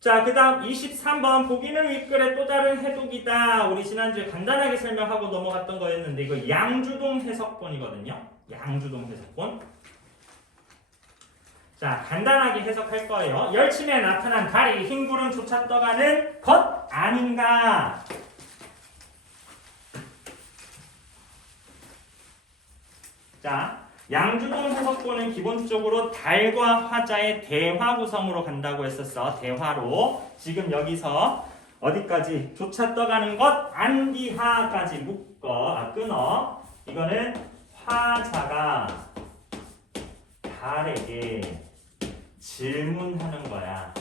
자, 그 다음 23번 보기는 윗글의 또 다른 해독이다. 우리 지난주에 간단하게 설명하고 넘어갔던 거였는데 이거 양주동 해석본이거든요. 양주동 해석본. 자, 간단하게 해석할 거예요. 열침에 나타난 달이 흰 구름 쫓아 떠가는 것 아닌가? 자, 양주동 해석본은 기본적으로 달과 화자의 대화 구성으로 간다고 했었어. 대화로. 지금 여기서 어디까지? 쫓아 떠가는 것 안디하까지 끊어. 이거는 화자가 달에게 질문하는 거야.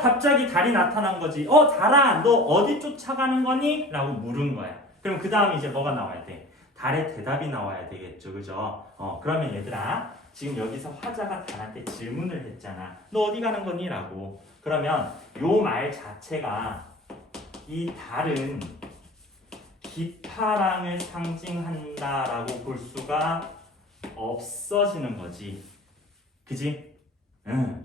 갑자기 달이 나타난 거지. 달아, 너 어디 쫓아가는 거니? 라고 물은 거야. 그럼 그 다음에 이제 뭐가 나와야 돼? 달의 대답이 나와야 되겠죠. 그죠? 그러면 얘들아, 지금 여기서 화자가 달한테 질문을 했잖아. 너 어디 가는 거니? 라고. 그러면 요 말 자체가 이 달은 기파랑을 상징한다라고 볼 수가 없어지는 거지. 그지?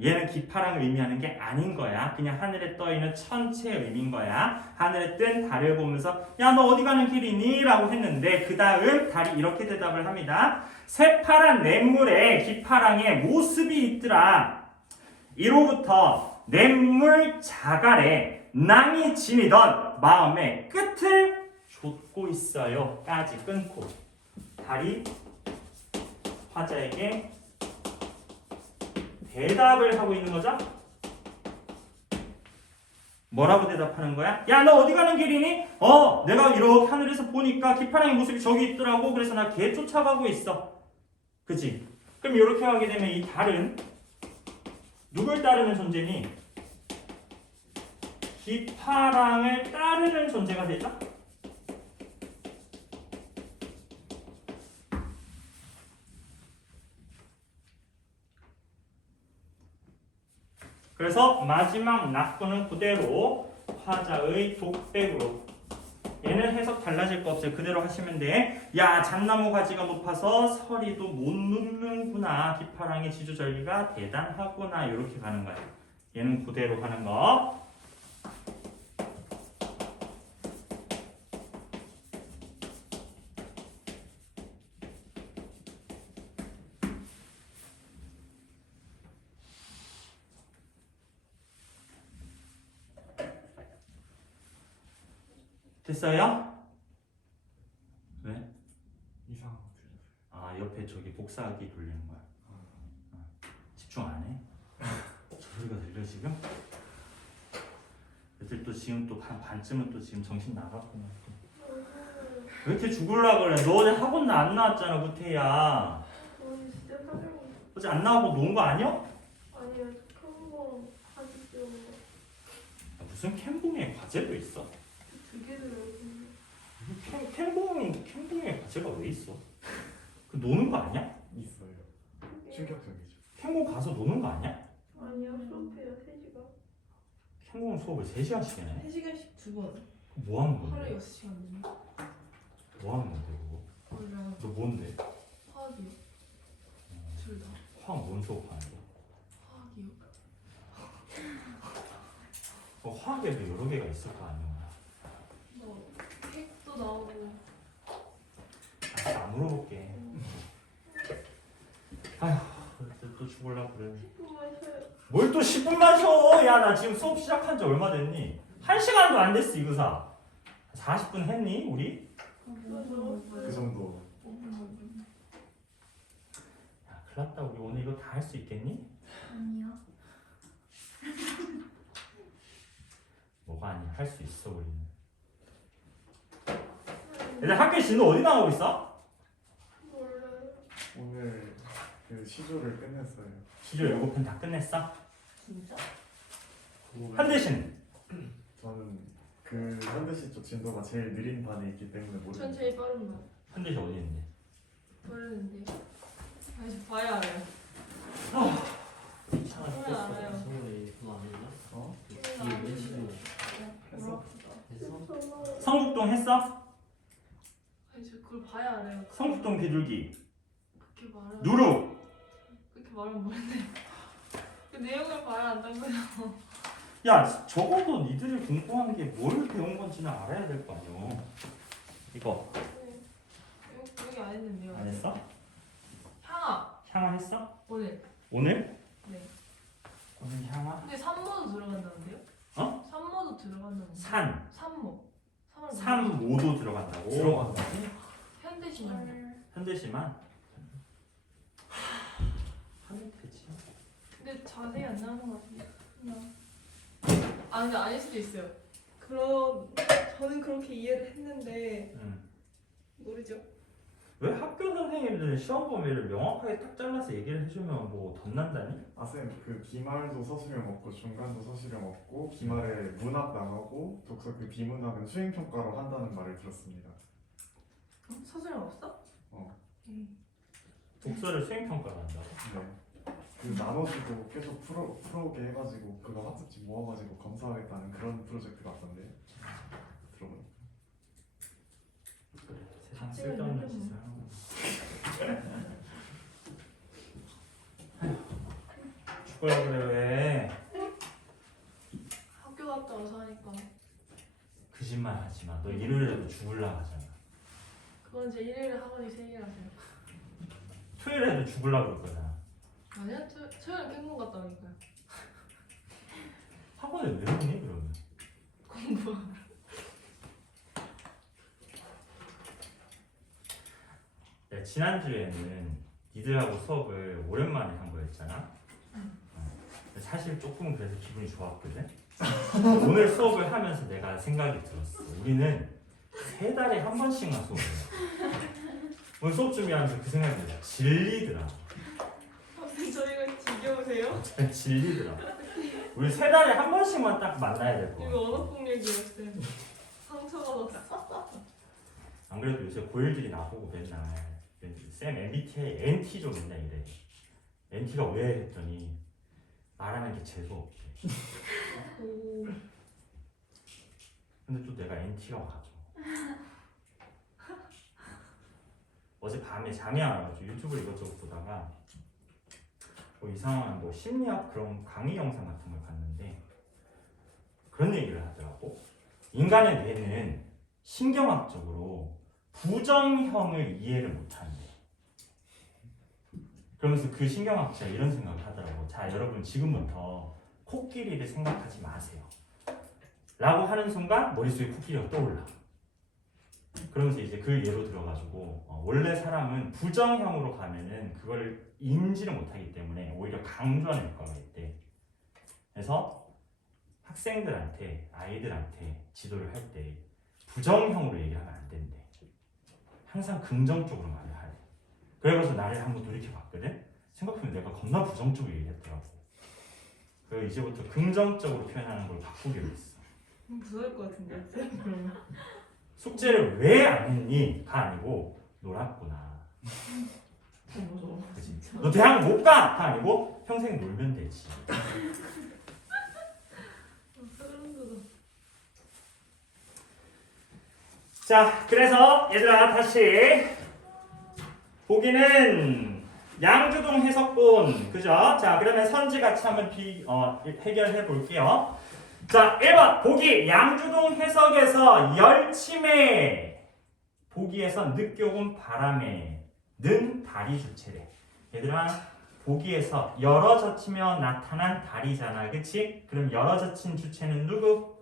얘는 기파랑을 의미하는 게 아닌 거야. 그냥 하늘에 떠있는 천체의 의미인 거야. 하늘에 뜬 달을 보면서 야, 너 어디 가는 길이니? 라고 했는데 그 다음 달이 이렇게 대답을 합니다. 새파란 냇물에 기파랑의 모습이 있더라. 이로부터 냇물 자갈에 낭이 지니던 마음의 끝을 좇고 있어요. 까지 끊고 달이 화자에게 대답을 하고 있는 거죠? 뭐라고 대답하는 거야? 야, 너 어디 가는 길이니? 내가 이렇게 하늘에서 보니까 기파랑의 모습이 저기 있더라고. 그래서 나 걔 쫓아가고 있어. 그치? 그럼 이렇게 하게 되면 이 달은 누굴 따르는 존재니? 기파랑을 따르는 존재가 되죠? 그래서 마지막 낙구는 그대로 화자의 독백으로. 얘는 해석 달라질 거 없어요. 그대로 하시면 돼. 야, 잣나무 가지가 높아서 서리도 못 눕는구나. 기파랑의 지주절기가 대단하구나. 이렇게 가는 거야. 얘는 그대로 하는 거. 됐어요? 왜? 이상한 옆에 저기 복사하기 돌리는 거야. 집중 안 해? 저 소리가 들려 지금? 애들 또 지금 또 반쯤은 또 지금 정신 나갔구나. 왜 이렇게 죽을라 그래? 너 어제 학원 안 나왔잖아, 구태야. 진짜 사려고. 어제 안 나오고 논 거 아니야? 아니요, 큰거 하십시오. 무슨 캠붕에 과제도 있어? 두개 들어있는데. 캠붕에 과제가 왜 있어? 그 노는 거 아니야? 있어요. 충격적이죠. 캠붕 가서 노는 거 아니야? 아니요, 수업해요. 3시간. 캠붕 수업을 3시간씩 해? 3시간씩 2번. 뭐 하는 건데? 하루에 6시간 되네. 뭐 하는 건데 그거? 몰라요. 너 뭔데? 화학이요. 둘 다. 화학 뭔 수업하는 거? 화학이요. 화학에도 여러 개가 있을 거 아니야? 뭐 핵도 나오고. 안 물어볼게. 아휴, 또 죽을라 그래. 10분만 쉬어요. 뭘 또 10분만 쉬어? 야, 나 지금 수업 시작한 지 얼마 됐니? 1시간도 안 됐어, 이거사. 40분 했니, 우리? 그 정도. 5분. 야, 큰일 났다. 우리 오늘 이거 다 할 수 있겠니? 아니요. 뭐가 아니야. 할 수 있어, 우리는. 얘들 학교에 진도 어디 나가고 있어? 몰라요. 오늘 그 시조를 끝냈어요. 시조 7편 다 끝냈어? 진짜? 한대신 저는 그 현대시 쪽 진도가 제일 느린 반에 있기 때문에 전 모르겠어요. 제일 빠른 거. 한대신 어디 있는데? 모르는데. 아니, 저 봐야 알아요. 차가 그래, 죽었어. 알아요. 서울에 그거 안 했나? 어? 뒤에 왼치로 했어? 했어? 성북동 했어? 아니, 저 그걸 봐야 알아요. 성북동 비둘기 그렇게 말하면. 누룩 그렇게 말하면 모르는데. 그 내용을 봐야 안다고요. 야, 적어도 니들이 공부한 게 뭘 배운 건지는 알아야 될 거 아니야. 이거 네. 여기 안 했는데요. 안 했어? 향아. 향화 했어? 오늘. 오늘? 네. 오늘 향화? 근데 산모도 들어간다는데요? 어? 산모도 들어간다는데. 산 산모. 3모도 들어간다고? 들어간다고? 현대신문이요. 현대시만? 하면 되지. 근데 자세히 안 나오는 것 같은데. 그냥. 아, 근데 아닐 수도 있어요. 저는 그렇게 이해를 했는데 응. 모르죠. 왜 학교 선생님들은 시험 범위를 명확하게 딱 잘라서 얘기를 해주면 뭐 덧난다니? 아 쌤, 그 기말도 서술형 없고 중간도 서술형 없고 기말에 문학 나가고 독서 그 비문학은 수행 평가로 한다는 말을 들었습니다. 어? 서술형 없어? 어. 독서를 수행평가를 한다고? 네. 그 나눠주고 계속 풀어오게 해가지고 그거 학습지 모아가지고 검사하겠다는 그런 프로젝트가 왔던데 들어보니. 그래, 세상 쓸데없는 짓을 하는 거야. 죽으라 그래 왜? 학교 갔다 와서 하니까. 거짓말 하지 마. 너 일요일에도 죽을라 하잖아. 그건 제 일요일에 학원이 3개라서요. 토요일에도 죽을라 그럴 거잖아. 아니야? 토요일에 깽문 갔다 오니까요. 학원에 왜 오니 그러면? 공부. 야, 지난주에는 니들하고 수업을 오랜만에 한 거였잖아. 사실 조금 그래서 기분이 좋았거든. 오늘 수업을 하면서 내가 생각이 들었어. 우리는 3달에 한 번씩만 수업을 해. 오늘 수업 준비하면서 그 생각이 들어. 질리더라. 선생님 저희가 지겨우세요? 질리더라. 우리 3달에 한 번씩만 딱 만나야 될 거. 이거 언어폭력이었어요. 상처받았어. 안 그래도 요새 고1들이 나보고 맨날 쌤 MBTI NT죠 맨날 이래. NT가 왜 했더니 말하는 게 재수 없대. 오. 근데 또 내가 NT가 와가지고 어제 밤에 잠이 안 와가지고 유튜브를 이것저것 보다가 뭐 이상한 뭐 심리학 그런 강의 영상 같은 걸 봤는데 그런 얘기를 하더라고. 인간의 뇌는 신경학적으로 부정형을 이해를 못한대. 그러면서 그 신경학자가 이런 생각을 하더라고. 자, 여러분 지금부터 코끼리를 생각하지 마세요 라고 하는 순간 머릿속에 코끼리가 떠올라. 그러면서 이제 그 예로 들어가지고 원래 사람은 부정형으로 가면은 그걸 인지를 못하기 때문에 오히려 강조하는 효과가 있대. 그래서 학생들한테 아이들한테 지도를 할 때 부정형으로 얘기하면 안 된대. 항상 긍정적으로 말을 하래. 그래서 나를 한번 돌이켜봤거든. 생각해보면 내가 겁나 부정적으로 얘기했더라고. 그래서 이제부터 긍정적으로 표현하는 걸 바꾸기로 했어. 무서울 것 같은데. 그러면. 숙제를 왜 안 했니?가 아니고 놀았구나. 무서워. 그치? 너 대학 못 가!가 아니고 평생 놀면 되지. 소름 돋아. 자, 그래서 얘들아 다시 보기는 양주동 해석본 그죠? 자, 그러면 선지 같이 한번 해결해 볼게요. 자, 1번 보기 양주동 해석에서 열침에 보기에서 늦겨온 바람에 는 달이 주체래. 얘들아 보기에서 열어젖히며 나타난 달이잖아, 그치? 그럼 열어젖힌 주체는 누구?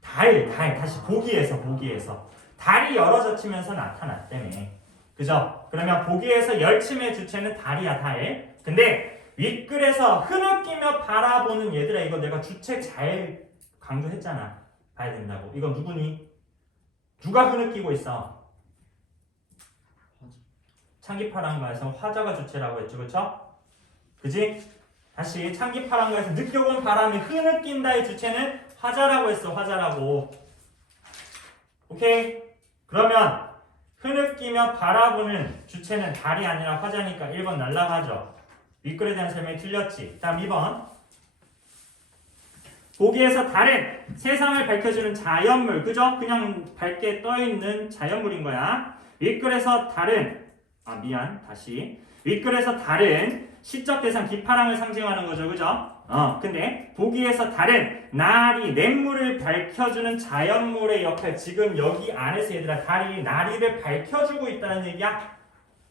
달, 다시 보기에서 달이 열어젖히면서 나타났다며. 그죠? 그러면 보기에서 열침의 주체는 달이야, 달. 근데 윗글에서 흐느끼며 바라보는 얘들아, 이거 내가 주체 잘 강조했잖아. 봐야 된다고. 이거 누구니? 누가 흐느끼고 있어? 창기파랑가에서 화자가 주체라고 했죠, 그쵸? 그지? 다시 창기파랑가에서 느껴본 바람이 흐느낀다의 주체는 화자라고 했어, 화자라고. 오케이? 그러면 흐느끼며 바라보는 주체는 달이 아니라 화자니까 1번 날라가죠. 윗글에 대한 설명이 틀렸지. 다음 2번. 보기에서 달은 세상을 밝혀주는 자연물, 그죠? 그냥 밝게 떠있는 자연물인 거야. 윗글에서 달은 윗글에서 달은 시적 대상 기파랑을 상징하는 거죠, 그죠? 근데 보기에서 달은 날이 냇물을 밝혀주는 자연물의 역할. 지금 여기 안에서 얘들아 달이 나리를 밝혀주고 있다는 얘기야?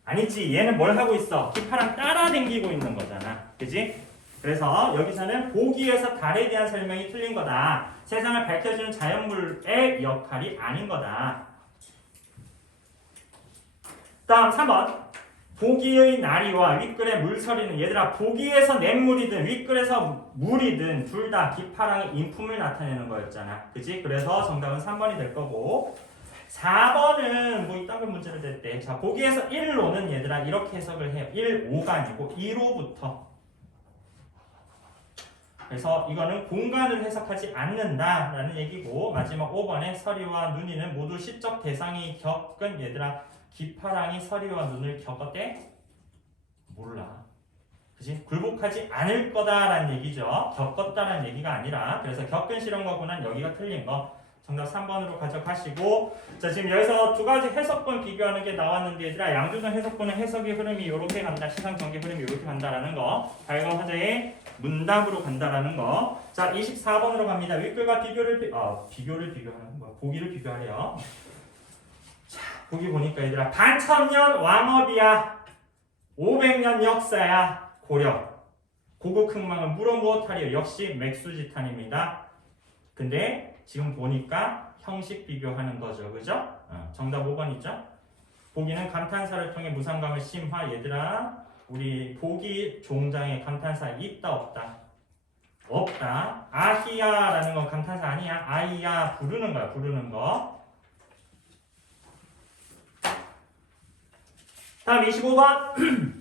아니지. 얘는 뭘 하고 있어? 기파랑 따라다니고 있는 거잖아, 그지? 그래서 여기서는 보기에서 달에 대한 설명이 틀린 거다. 세상을 밝혀주는 자연물의 역할이 아닌 거다. 다음 3번. 보기의 나리와 윗글의 물서리는 얘들아 보기에서 냇물이든 윗글에서 물이든 둘 다 기파랑의 인품을 나타내는 거였잖아. 그치? 그래서 정답은 3번이 될 거고 4번은 뭐 이딴 걸 문제를 냈대. 자, 보기에서 1로는 얘들아 이렇게 해석을 해요. 1, 5가 아니고 2로부터. 그래서 이거는 공간을 해석하지 않는다라는 얘기고 마지막 5번에 서리와 눈이는 모두 시적 대상이 겪은 얘들아 기파랑이 서리와 눈을 겪었대? 몰라. 그치? 굴복하지 않을 거다라는 얘기죠. 겪었다라는 얘기가 아니라. 그래서 겪은 실험과 고난 여기가 틀린 거. 정답 3번으로 가져가시고. 자, 지금 여기서 두 가지 해석본 비교하는 게 나왔는데 얘들아 양주동 해석본은 해석의 흐름이 이렇게 간다. 시상 전개 흐름이 이렇게 간다라는 거. 발광 화자의 문답으로 간다라는 거. 자, 24번으로 갑니다. 윗글과 비교를 비교하는 거. 보기를 비교하래요. 보기 보니까 얘들아 반천년 왕업이야. 500년 역사야. 고려. 고국 흥망은 물어무엇하리요? 역시 맥수지탄입니다. 근데 지금 보니까 형식 비교하는 거죠. 그죠? 정답 5번 있죠? 보기는 감탄사를 통해 무상감을 심화. 얘들아 우리 보기 종장에 감탄사 있다 없다? 없다. 아히야라는 건 감탄사 아니야. 아이야 부르는 거야. 부르는 거. 다음 25번.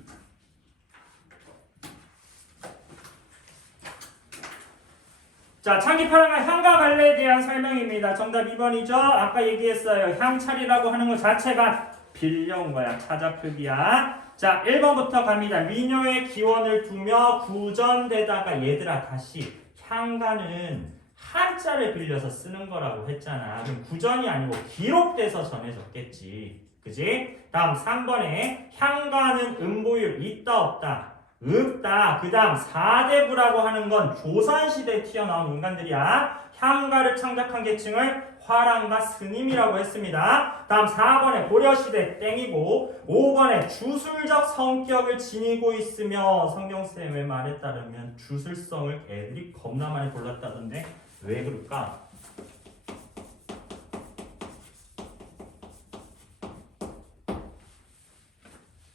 자, 창기파랑과 향과 관례에 대한 설명입니다. 정답 2번이죠. 아까 얘기했어요. 향찰이라고 하는 것 자체가 빌려온 거야. 타자 표기야. 자, 1번부터 갑니다. 미녀의 기원을 두며 구전되다가 얘들아 다시 향가는 한자를 빌려서 쓰는 거라고 했잖아. 그럼 구전이 아니고 기록돼서 전해졌겠지. 그지? 다음 3번에 향가는 음보율 있다 없다? 없다. 그 다음 4대부라고 하는 건 조선시대에 튀어나온 인간들이야. 향가를 창작한 계층을 화랑가 스님이라고 했습니다. 다음 4번에 고려시대 땡이고 5번에 주술적 성격을 지니고 있으며 성경쌤의 말에 따르면 주술성을 애들이 겁나 많이 골랐다던데 왜 그럴까?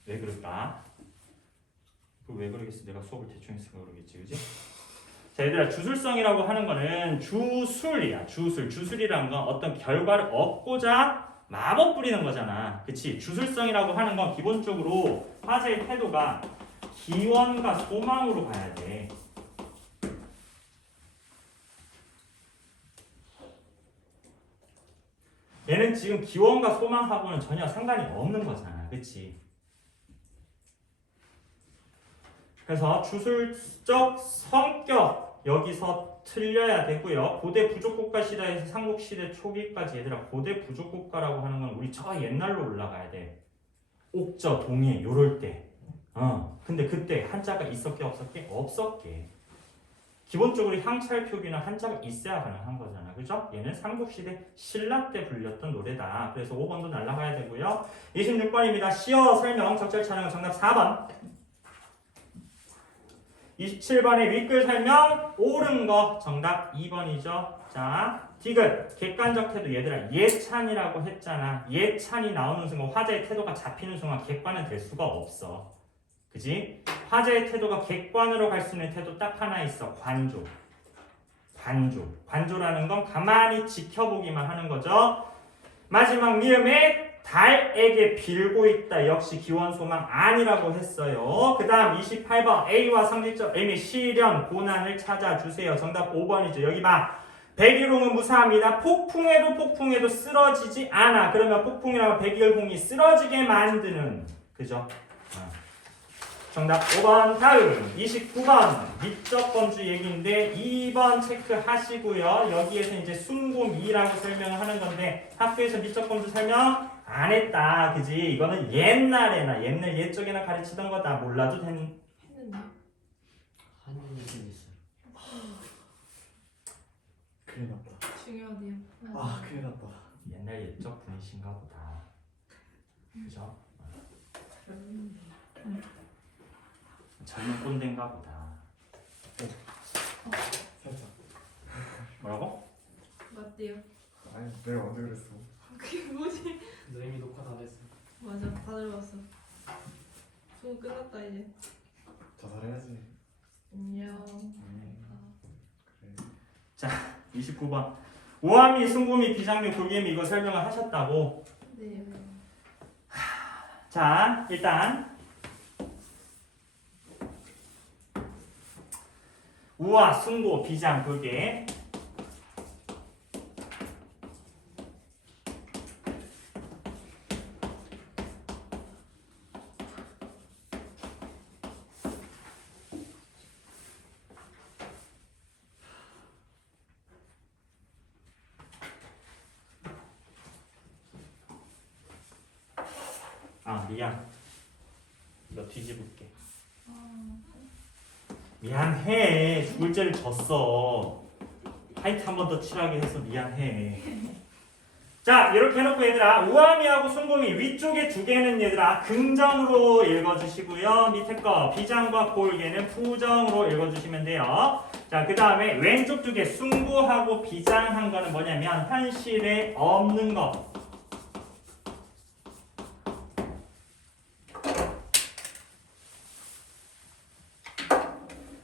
왜 그럴까? 왜 그러겠어? 내가 수업을 대충 했으니까 그러겠지, 그지? 자, 얘들아 주술성이라고 하는 거는 주술이야. 주술이라는 건 어떤 결과를 얻고자 마법 부리는 거잖아. 그치? 주술성이라고 하는 건 기본적으로 화제의 태도가 기원과 소망으로 가야 돼. 얘는 지금 기원과 소망하고는 전혀 상관이 없는 거잖아. 그치? 그래서 주술적 성격 여기서 틀려야 되고요. 고대 부족국가 시대에서 삼국시대 초기까지 얘들아 고대 부족국가라고 하는 건 우리 저 옛날로 올라가야 돼. 옥저 동해 요럴 때. 근데 그때 한자가 있었게 없었게? 없었게. 기본적으로 향찰 표기는 한자가 있어야 가능한 거잖아. 그죠? 얘는 삼국시대 신라 때 불렸던 노래다. 그래서 5번도 날라가야 되고요. 26번입니다. 시어 설명 적절 촬영 정답 4번. 27번의 윗글 설명 옳은 거 정답 2번이죠. 자, 디귿 객관적 태도 얘들아 예찬이라고 했잖아. 예찬이 나오는 순간 화제의 태도가 잡히는 순간 객관은 될 수가 없어. 그지? 화제의 태도가 객관으로 갈 수 있는 태도 딱 하나 있어. 관조. 관조라는 건 가만히 지켜보기만 하는 거죠. 마지막 미음에 달에게 빌고 있다. 역시 기원소망 아니라고 했어요. 그 다음 28번 A와 상징적 M의 시련 고난을 찾아주세요. 정답 5번이죠. 여기 봐. 백일홍은 무사합니다. 폭풍에도 쓰러지지 않아. 그러면 폭풍이라고 백일홍이 쓰러지게 만드는 그죠? 정답 5번. 다음 29번 미적 범주 얘기인데 2번 체크하시고요. 여기에서 이제 순고미라고 설명을 하는 건데 학교에서 미적 범주 설명 안 했다. 그지? 이거는 옛날 옛적에나 가르치던 거다. 몰라도 되는. 했는데. 한국에 좀 있어요. 큰일 났다. 중요하대요. 큰일 났다. 옛날 옛적 분이신가 보다. 그죠? 젊은 꼰대인가 보다. 살짝. 뭐라고? 맞대요. 아니 내가 언제 그랬어? 그게 뭐지? 너 이미 녹화 다 됐어. 맞아, 다들 봤어. 수업 끝났다 이제. 자살해야지. 안녕. 그래. 29번 오함이, 순금이, 비장미, 골개미 이거 설명을 하셨다고. 네. 자, 일단 우화, 순고, 비장, 골개. 미안. 이거 뒤집을게. 미안해. 죽을 죄를 졌어. 화이트 한 번 더 칠하게 해서 미안해. 자, 이렇게 해놓고 얘들아 우아미하고 순금이 위쪽에 두 개는 얘들아 긍정으로 읽어주시고요. 밑에 거 비장과 골개는 부정으로 읽어주시면 돼요. 자, 그 다음에 왼쪽 두 개 순구하고 비장한 거는 뭐냐면 현실에 없는 거.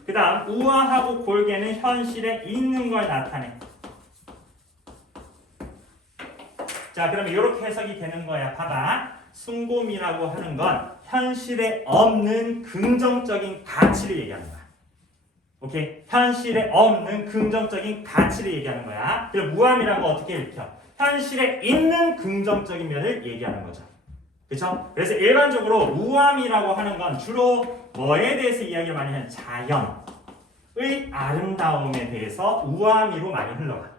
그 다음 우아하고 골개는 현실에 있는 걸 나타내. 자, 그러면 이렇게 해석이 되는 거야. 봐봐. 순곰이라고 하는 건 현실에 없는 긍정적인 가치를 얘기하는 거야. 오케이? 현실에 없는 긍정적인 가치를 얘기하는 거야. 그리고 무함이라는 거 어떻게 읽혀? 현실에 있는 긍정적인 면을 얘기하는 거죠. 그렇죠? 그래서 일반적으로 우함이라고 하는 건 주로 뭐에 대해서 이야기를 많이 하는 자연의 아름다움에 대해서 우함이로 많이 흘러가.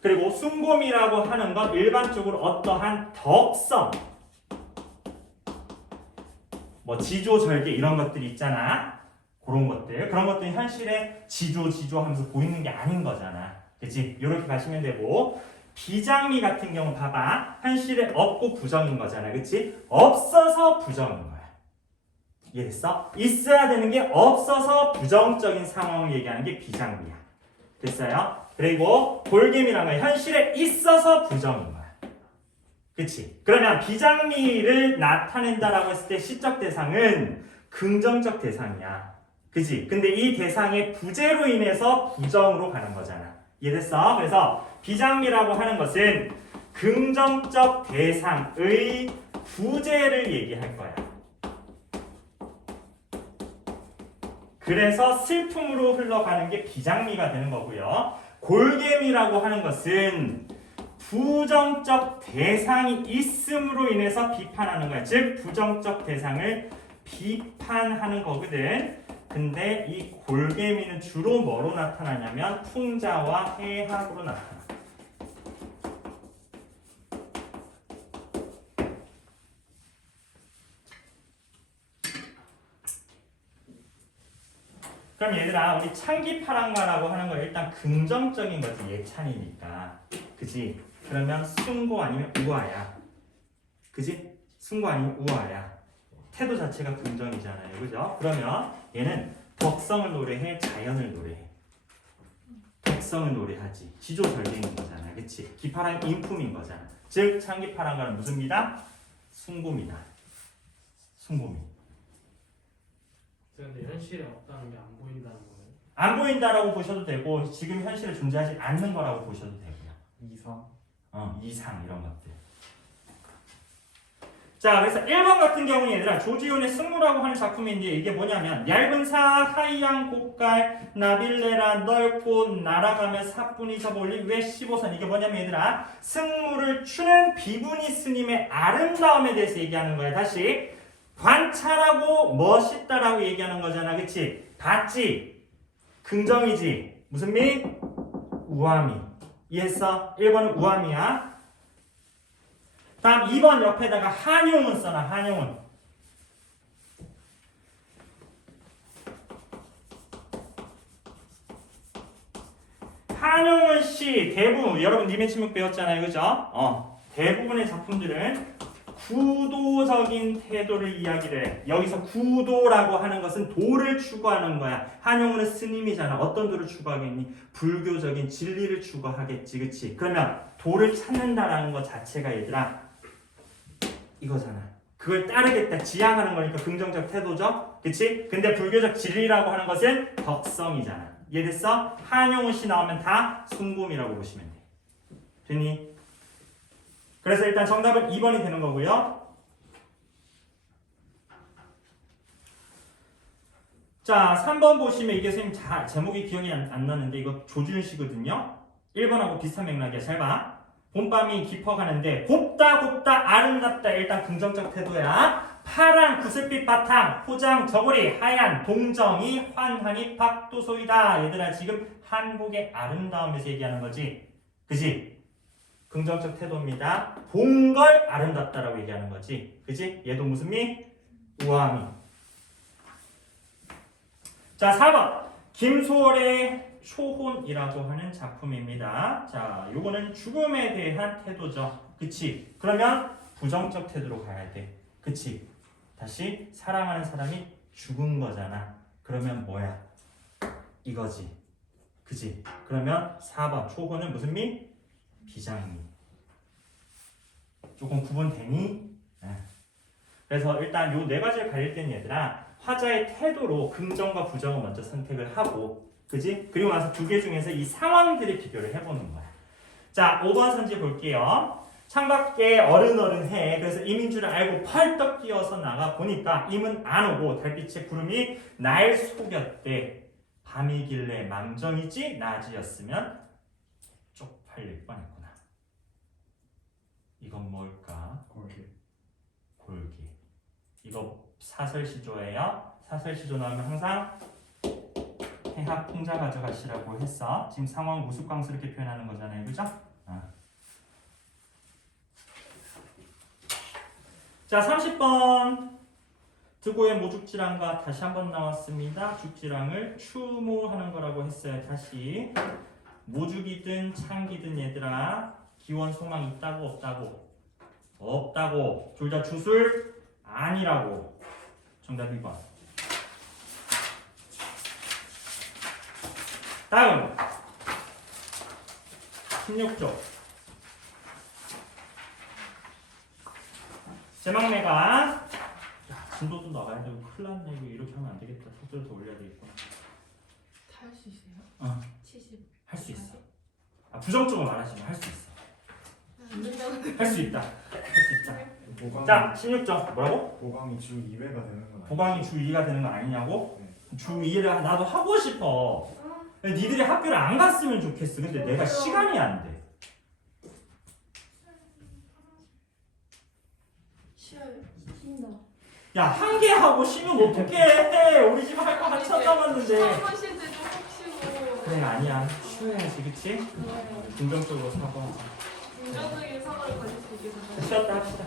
그리고 순곰이라고 하는 건 일반적으로 어떠한 덕성, 뭐 지조절개 이런 것들이 있잖아. 그런 것들이 현실에 지조하면서 보이는 게 아닌 거잖아. 그치? 이렇게 가시면 되고, 비장미 같은 경우 봐봐. 현실에 없고 부정인 거잖아. 그치? 없어서 부정인 거야. 이해됐어? 있어야 되는 게 없어서 부정적인 상황을 얘기하는 게 비장미야. 됐어요? 그리고 골개미라는 건 현실에 있어서 부정인 거야. 그치? 그러면 비장미를 나타낸다라고 했을 때 시적 대상은 긍정적 대상이야. 그치? 근데 이 대상의 부재로 인해서 부정으로 가는 거잖아. 이해됐어? 그래서 비장미라고 하는 것은 긍정적 대상의 부재를 얘기할 거야. 그래서 슬픔으로 흘러가는 게 비장미가 되는 거고요. 골개미라고 하는 것은 부정적 대상이 있음으로 인해서 비판하는 거야. 즉 부정적 대상을 비판하는 거거든. 근데 이 골개미는 주로 뭐로 나타나냐면 풍자와 해학으로 나타나. 그럼 얘들아 우리 창기파랑가라고 하는 거 일단 긍정적인 거지. 예찬이니까. 그지? 그러면 숭고 아니면 우아야. 그지? 숭고 아니면 우아야. 태도 자체가 긍정이잖아요. 그죠? 그러면 얘는 덕성을 노래해, 자연을 노래해. 덕성을 노래하지. 지조설계인 거잖아. 그치? 기파랑 인품인 거잖아. 즉 창기파랑가는 무슨 미다? 숭고미다. 숭고미. 근데 현실에 없다는 게 안 보인다는 거예요. 안 보인다라고 보셔도 되고 지금 현실에 존재하지 않는 거라고 보셔도 되고요. 이상. 이상 이런 것들. 자, 그래서 1번 같은 경우는 얘들아 조지훈의 승무라고 하는 작품인데 이게 뭐냐면 얇은 사, 하이양 곡갈, 나빌레라 넓고 날아가며 사뿐히 접올린 왜 15선 이게 뭐냐면 얘들아 승무를 추는 비구니 스님의 아름다움에 대해서 얘기하는 거야. 다시 관찰하고 멋있다라고 얘기하는 거잖아. 그치? 봤지? 긍정이지? 무슨 미? 우아미. 이해했어? 1번은 우아미야. 다음 2번 옆에다가 한용운 써놔. 한용운. 한용운 씨 대부분 여러분 니메치묵 배웠잖아요. 그죠? 대부분의 작품들은 구도적인 태도를 이야기를 해. 여기서 구도라고 하는 것은 도를 추구하는 거야. 한용운은 스님이잖아. 어떤 도를 추구하겠니? 불교적인 진리를 추구하겠지. 그치? 그러면 도를 찾는다라는 것 자체가 얘들아 이거잖아. 그걸 따르겠다. 지향하는 거니까 긍정적 태도죠. 그치? 근데 불교적 진리라고 하는 것은 덕성이잖아. 이해됐어? 한용운 씨 나오면 다 숭고미라고 보시면 돼. 됐니? 그래서 일단 정답은 2번이 되는 거고요. 자, 3번 보시면 이게 선생님 제목이 기억이 안 나는데 이거 조지훈 씨거든요. 1번하고 비슷한 맥락이야. 잘 봐. 봄밤이 깊어가는데 곱다 아름답다. 일단 긍정적 태도야. 파란 구슬빛 바탕 포장 저고리 하얀 동정이 환하니 박도소이다. 얘들아 지금 한복의 아름다움에서 얘기하는 거지. 그지? 긍정적 태도입니다. 본 걸 아름답다라고 얘기하는 거지. 그지? 얘도 무슨 미? 우아미. 자 4번 김소월의 초혼이라고 하는 작품입니다. 자 요거는 죽음에 대한 태도죠. 그치? 그러면 부정적 태도로 가야 돼. 그치? 다시 사랑하는 사람이 죽은 거잖아. 그러면 뭐야? 이거지. 그치? 그러면 4번 초혼은 무슨 미? 비장미. 조금 구분되니? 그래서 일단 요 네 가지를 가릴 때는 얘들아 화자의 태도로 긍정과 부정을 먼저 선택을 하고 그지? 그리고 나서 두 개 중에서 이 상황들을 비교를 해보는 거야. 자 5번 선지 볼게요. 창밖에 어른해. 그래서 임인 줄 알고 펄떡 뛰어서 나가 보니까 임은 안 오고 달빛의 구름이 날 속였대. 밤이길래 망정이지 낮이었으면 쪽팔릴 뻔했구나. 이건 뭘까? 골개. 이거 사설시조예요. 사설시조 나오면 항상 해학 풍자 가져가시라고 했어. 지금 상황 우스꽝스럽게 표현하는 거잖아요. 그죠? 자 30번 드고의 모죽지랑과 다시 한번 나왔습니다. 죽지랑을 추모하는 거라고 했어요. 다시 모죽이든 창기든 얘들아 기원 소망 있다고 없다고? 없다고. 둘 다 주술 아니라고. 정답 2번. 다음 16쪽 제 막내가 진도도 나가야 되고 큰일 났네. 이거 이렇게 하면 안 되겠다. 속도를 더 올려야 되겠구나. 다 할 수 있어요? 70. 할 수 있어. 부정적으로 말하지 마. 할 수 있어. 안 된다고. 할 수 있다. 할 수 있다. 보강이, 자 16점 뭐라고? 보강이 주 2회가 되는 건 아니에요? 보강이 주 2가 되는 거 아니냐고? 네. 주 2를 나도 하고 싶어. 니들이 학교를 안 갔으면 좋겠어. 근데 내가 맞아요. 시간이 안 돼. 쉬어요. 쉰다. 야, 한 개 하고 쉬면 어떡해. 우리 집 할 거 한참 남았는데. 한번 쉴 때 좀 푹 쉬고. 그래, 아니야. 쉬어야지, 그치? 네. 긍정적으로 사고. 긍정적인 사고를 가질 수 있게 되면. 쉬었다 합시다.